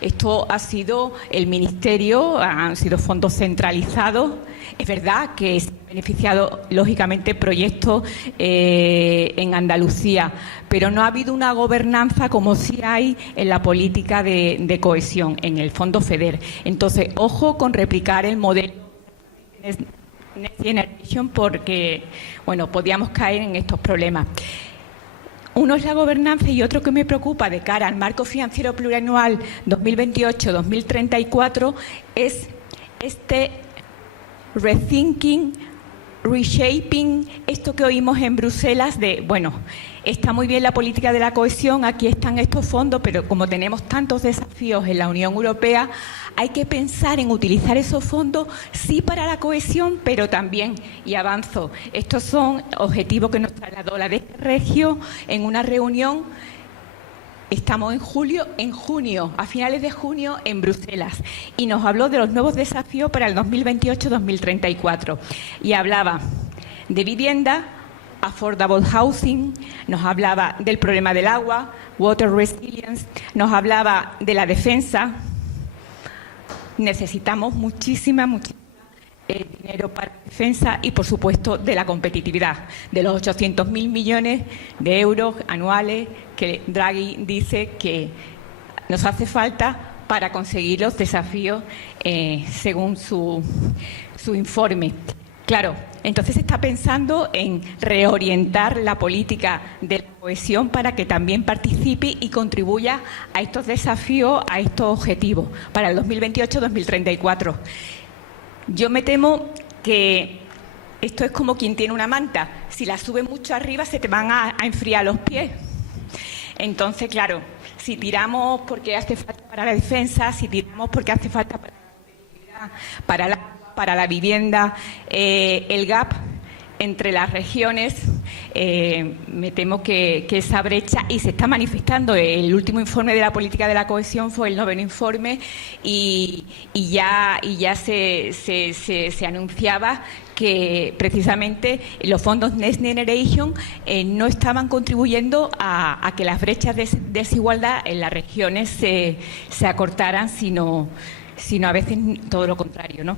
Esto ha sido el Ministerio, han sido fondos centralizados. Es verdad que se han beneficiado, lógicamente, proyectos en Andalucía, pero no ha habido una gobernanza como sí hay en la política de cohesión, en el Fondo FEDER. Entonces, ojo con replicar el modelo Next Generation porque, bueno, podíamos caer en estos problemas. Uno es la gobernanza y otro que me preocupa de cara al marco financiero plurianual 2028-2034 es este rethinking, reshaping, esto que oímos en Bruselas de, bueno, está muy bien la política de la cohesión, aquí están estos fondos, pero como tenemos tantos desafíos en la Unión Europea, hay que pensar en utilizar esos fondos, sí para la cohesión, pero también, y avanzo, estos son objetivos que nos trasladó la DG Regio en una reunión. Estamos en junio, a finales de junio en Bruselas, y nos habló de los nuevos desafíos para el 2028-2034. Y hablaba de vivienda, affordable housing, nos hablaba del problema del agua, water resilience, nos hablaba de la defensa. Necesitamos muchísima dinero para la defensa y, por supuesto, de la competitividad, de los 800.000 millones de euros anuales que Draghi dice que nos hace falta para conseguir los desafíos según su informe. Claro, entonces se está pensando en reorientar la política de la cohesión para que también participe y contribuya a estos desafíos, a estos objetivos para el 2028-2034. Yo me temo que esto es como quien tiene una manta. Si la subes mucho arriba se te van a enfriar los pies. Entonces, claro, si tiramos porque hace falta para la defensa, si tiramos porque hace falta para la competitividad, para la vivienda, el gap entre las regiones, me temo que esa brecha, y se está manifestando. El último informe de la política de la cohesión fue el 9º informe y ya se anunciaba que precisamente los fondos Next Generation no estaban contribuyendo a que las brechas de desigualdad en las regiones se acortaran, sino a veces todo lo contrario, ¿no?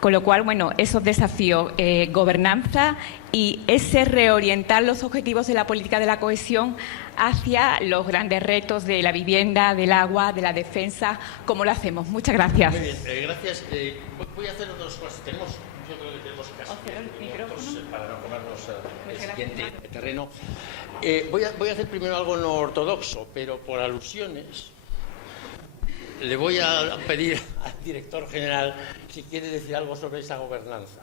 Con lo cual, bueno, esos desafíos, gobernanza y ese reorientar los objetivos de la política de la cohesión hacia los grandes retos de la vivienda, del agua, de la defensa, ¿cómo lo hacemos? Muchas gracias. Muy bien, gracias. Voy a hacer dos cosas. Yo creo que tenemos casi minutos para no comernos el siguiente terreno. Voy a hacer primero algo no ortodoxo, pero por alusiones. Le voy a pedir al director general si quiere decir algo sobre esa gobernanza.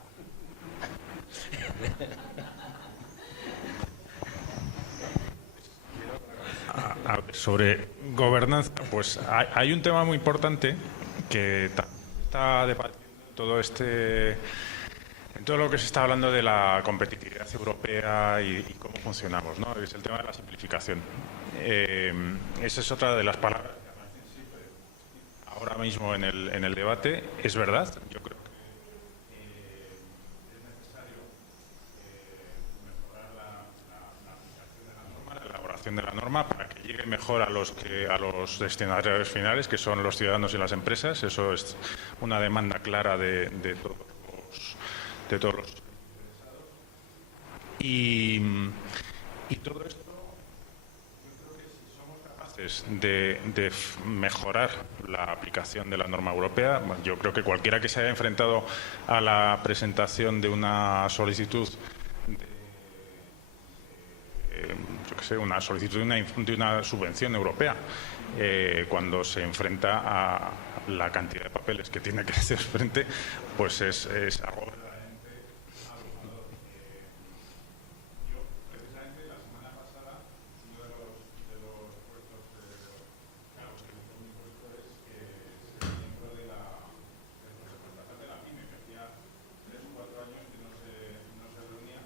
Sobre gobernanza, pues hay un tema muy importante que está debatiendo en todo lo que se está hablando de la competitividad europea y cómo funcionamos, ¿no? Es el tema de la simplificación. Esa es otra de las palabras que aparecen siempre ahora mismo en el debate. Es verdad, yo creo que es necesario mejorar la aplicación de la norma, la elaboración de la norma, para que llegue mejor a los destinatarios finales, que son los ciudadanos y las empresas. Eso es una demanda clara de todos los interesados. Y todo esto, yo creo que si somos capaces de mejorar la aplicación de la norma europea, yo creo que cualquiera que se haya enfrentado a la presentación de una solicitud una solicitud de una subvención europea, cuando se enfrenta a la cantidad de papeles que tiene que hacer frente, pues es algo verdaderamente abrumador. Yo, precisamente, la semana pasada, uno de los puestos cargos que me fue puesto es ser miembro del Consejo Estatal de la PYME, que hacía 3 o 4 años que no se reunía,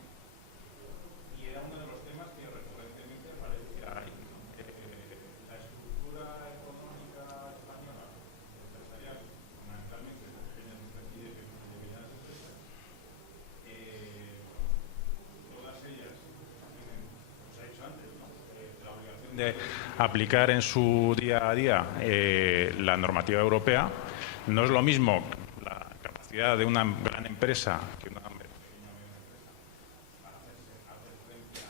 y era uno de los temas que recurrentemente aparecía ahí. La estructura económica española, empresarial, fundamentalmente de pequeñas empresas y de medianas empresas, todas ellas tienen, como se ha dicho antes, ¿no? La obligación de aplicar en su día a día la normativa europea. No es lo mismo la capacidad de una gran empresa que una pequeña empresa para hacer frente a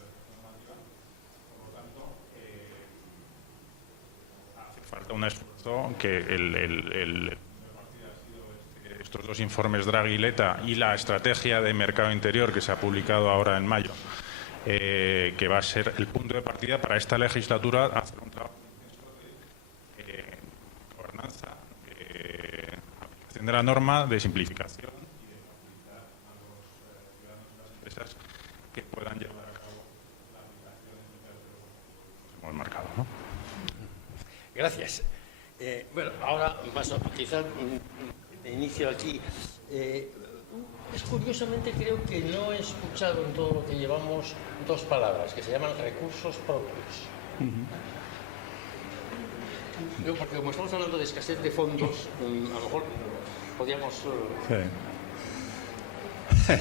la normativa. Por lo tanto, hace falta un esfuerzo que estos dos informes Draghi-Letta y la estrategia de mercado interior que se ha publicado ahora en mayo, que va a ser el punto de partida para esta legislatura, hacer un trabajo de gobernanza, de aplicación de la norma, de simplificación y de facilitar a los ciudadanos y las empresas que puedan llevar a cabo la aplicación de los que hemos marcado, ¿no? Gracias. Bueno, ahora paso, quizás inicio aquí. Curiosamente creo que no he escuchado en todo lo que llevamos dos palabras que se llaman recursos propios. Porque como estamos hablando de escasez de fondos, a lo mejor podríamos... Sí.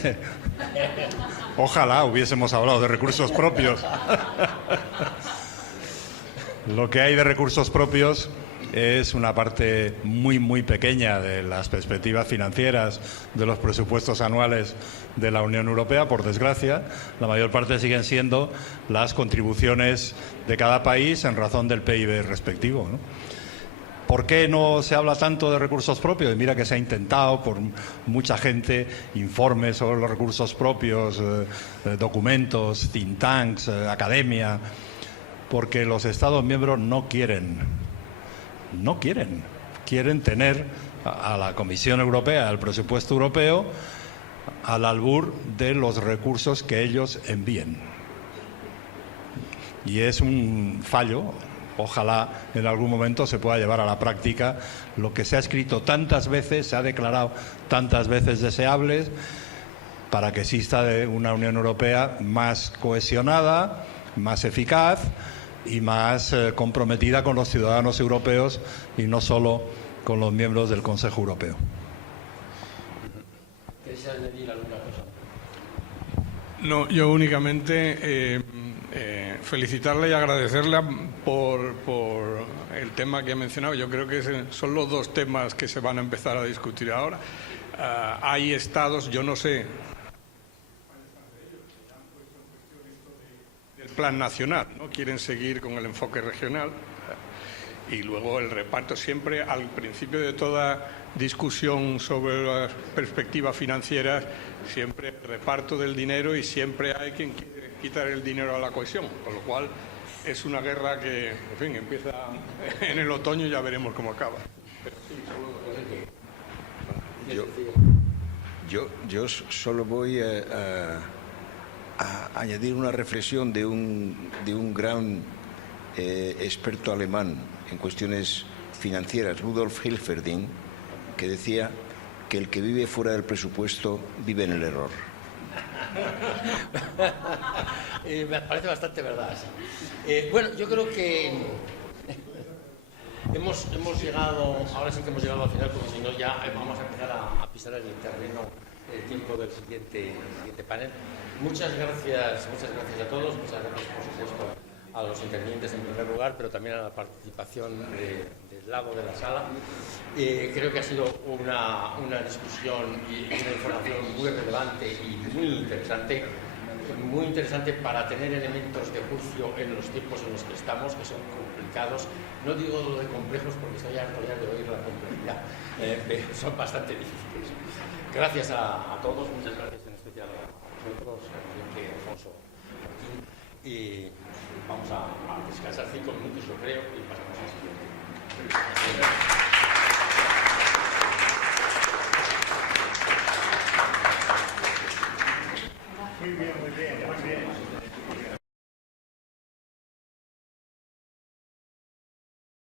Ojalá hubiésemos hablado de recursos propios. Lo que hay de recursos propios es una parte muy, muy pequeña de las perspectivas financieras de los presupuestos anuales de la Unión Europea, por desgracia. La mayor parte siguen siendo las contribuciones de cada país en razón del PIB respectivo, ¿no? ¿Por qué no se habla tanto de recursos propios? Y mira que se ha intentado por mucha gente, informes sobre los recursos propios, documentos, think tanks, academia, porque los Estados miembros no quieren tener a la Comisión Europea, al presupuesto europeo, al albur de los recursos que ellos envíen. Y es un fallo. Ojalá en algún momento se pueda llevar a la práctica lo que se ha escrito tantas veces, se ha declarado tantas veces deseable, para que exista una Unión Europea más cohesionada, más eficaz y más comprometida con los ciudadanos europeos y no solo con los miembros del Consejo Europeo. ¿Queréis añadir alguna cosa? No, yo únicamente felicitarla y agradecerla por el tema que ha mencionado. Yo creo que son los dos temas que se van a empezar a discutir ahora. Hay estados, yo no sé, del plan nacional, ¿no? Quieren seguir con el enfoque regional y luego el reparto. Siempre al principio de toda discusión sobre las perspectivas financieras, siempre el reparto del dinero, y siempre hay quien quiere quitar el dinero a la cohesión, con lo cual es una guerra que, en fin, empieza en el otoño y ya veremos cómo acaba. Yo solo voy a añadir una reflexión de un gran experto alemán en cuestiones financieras, Rudolf Hilferding, que decía que el que vive fuera del presupuesto vive en el error. Me parece bastante verdad. Sí. Bueno, yo creo que hemos llegado, ahora sí que hemos llegado al final, porque si no ya vamos a empezar a pisar el terreno, el tiempo del siguiente panel. Muchas gracias a todos, muchas gracias por supuesto a los intervinientes en primer lugar, pero también a la participación del lado de la sala. Creo que ha sido una discusión y una información muy relevante y muy interesante para tener elementos de juicio en los tiempos en los que estamos, que son complicados. No digo lo de complejos porque estoy harto ya de oír la complejidad, pero son bastante difíciles. Gracias a todos, muchas gracias en especial a vosotros, a Alfonso, y vamos a descansar 5 minutos, yo creo, y pasamos al siguiente.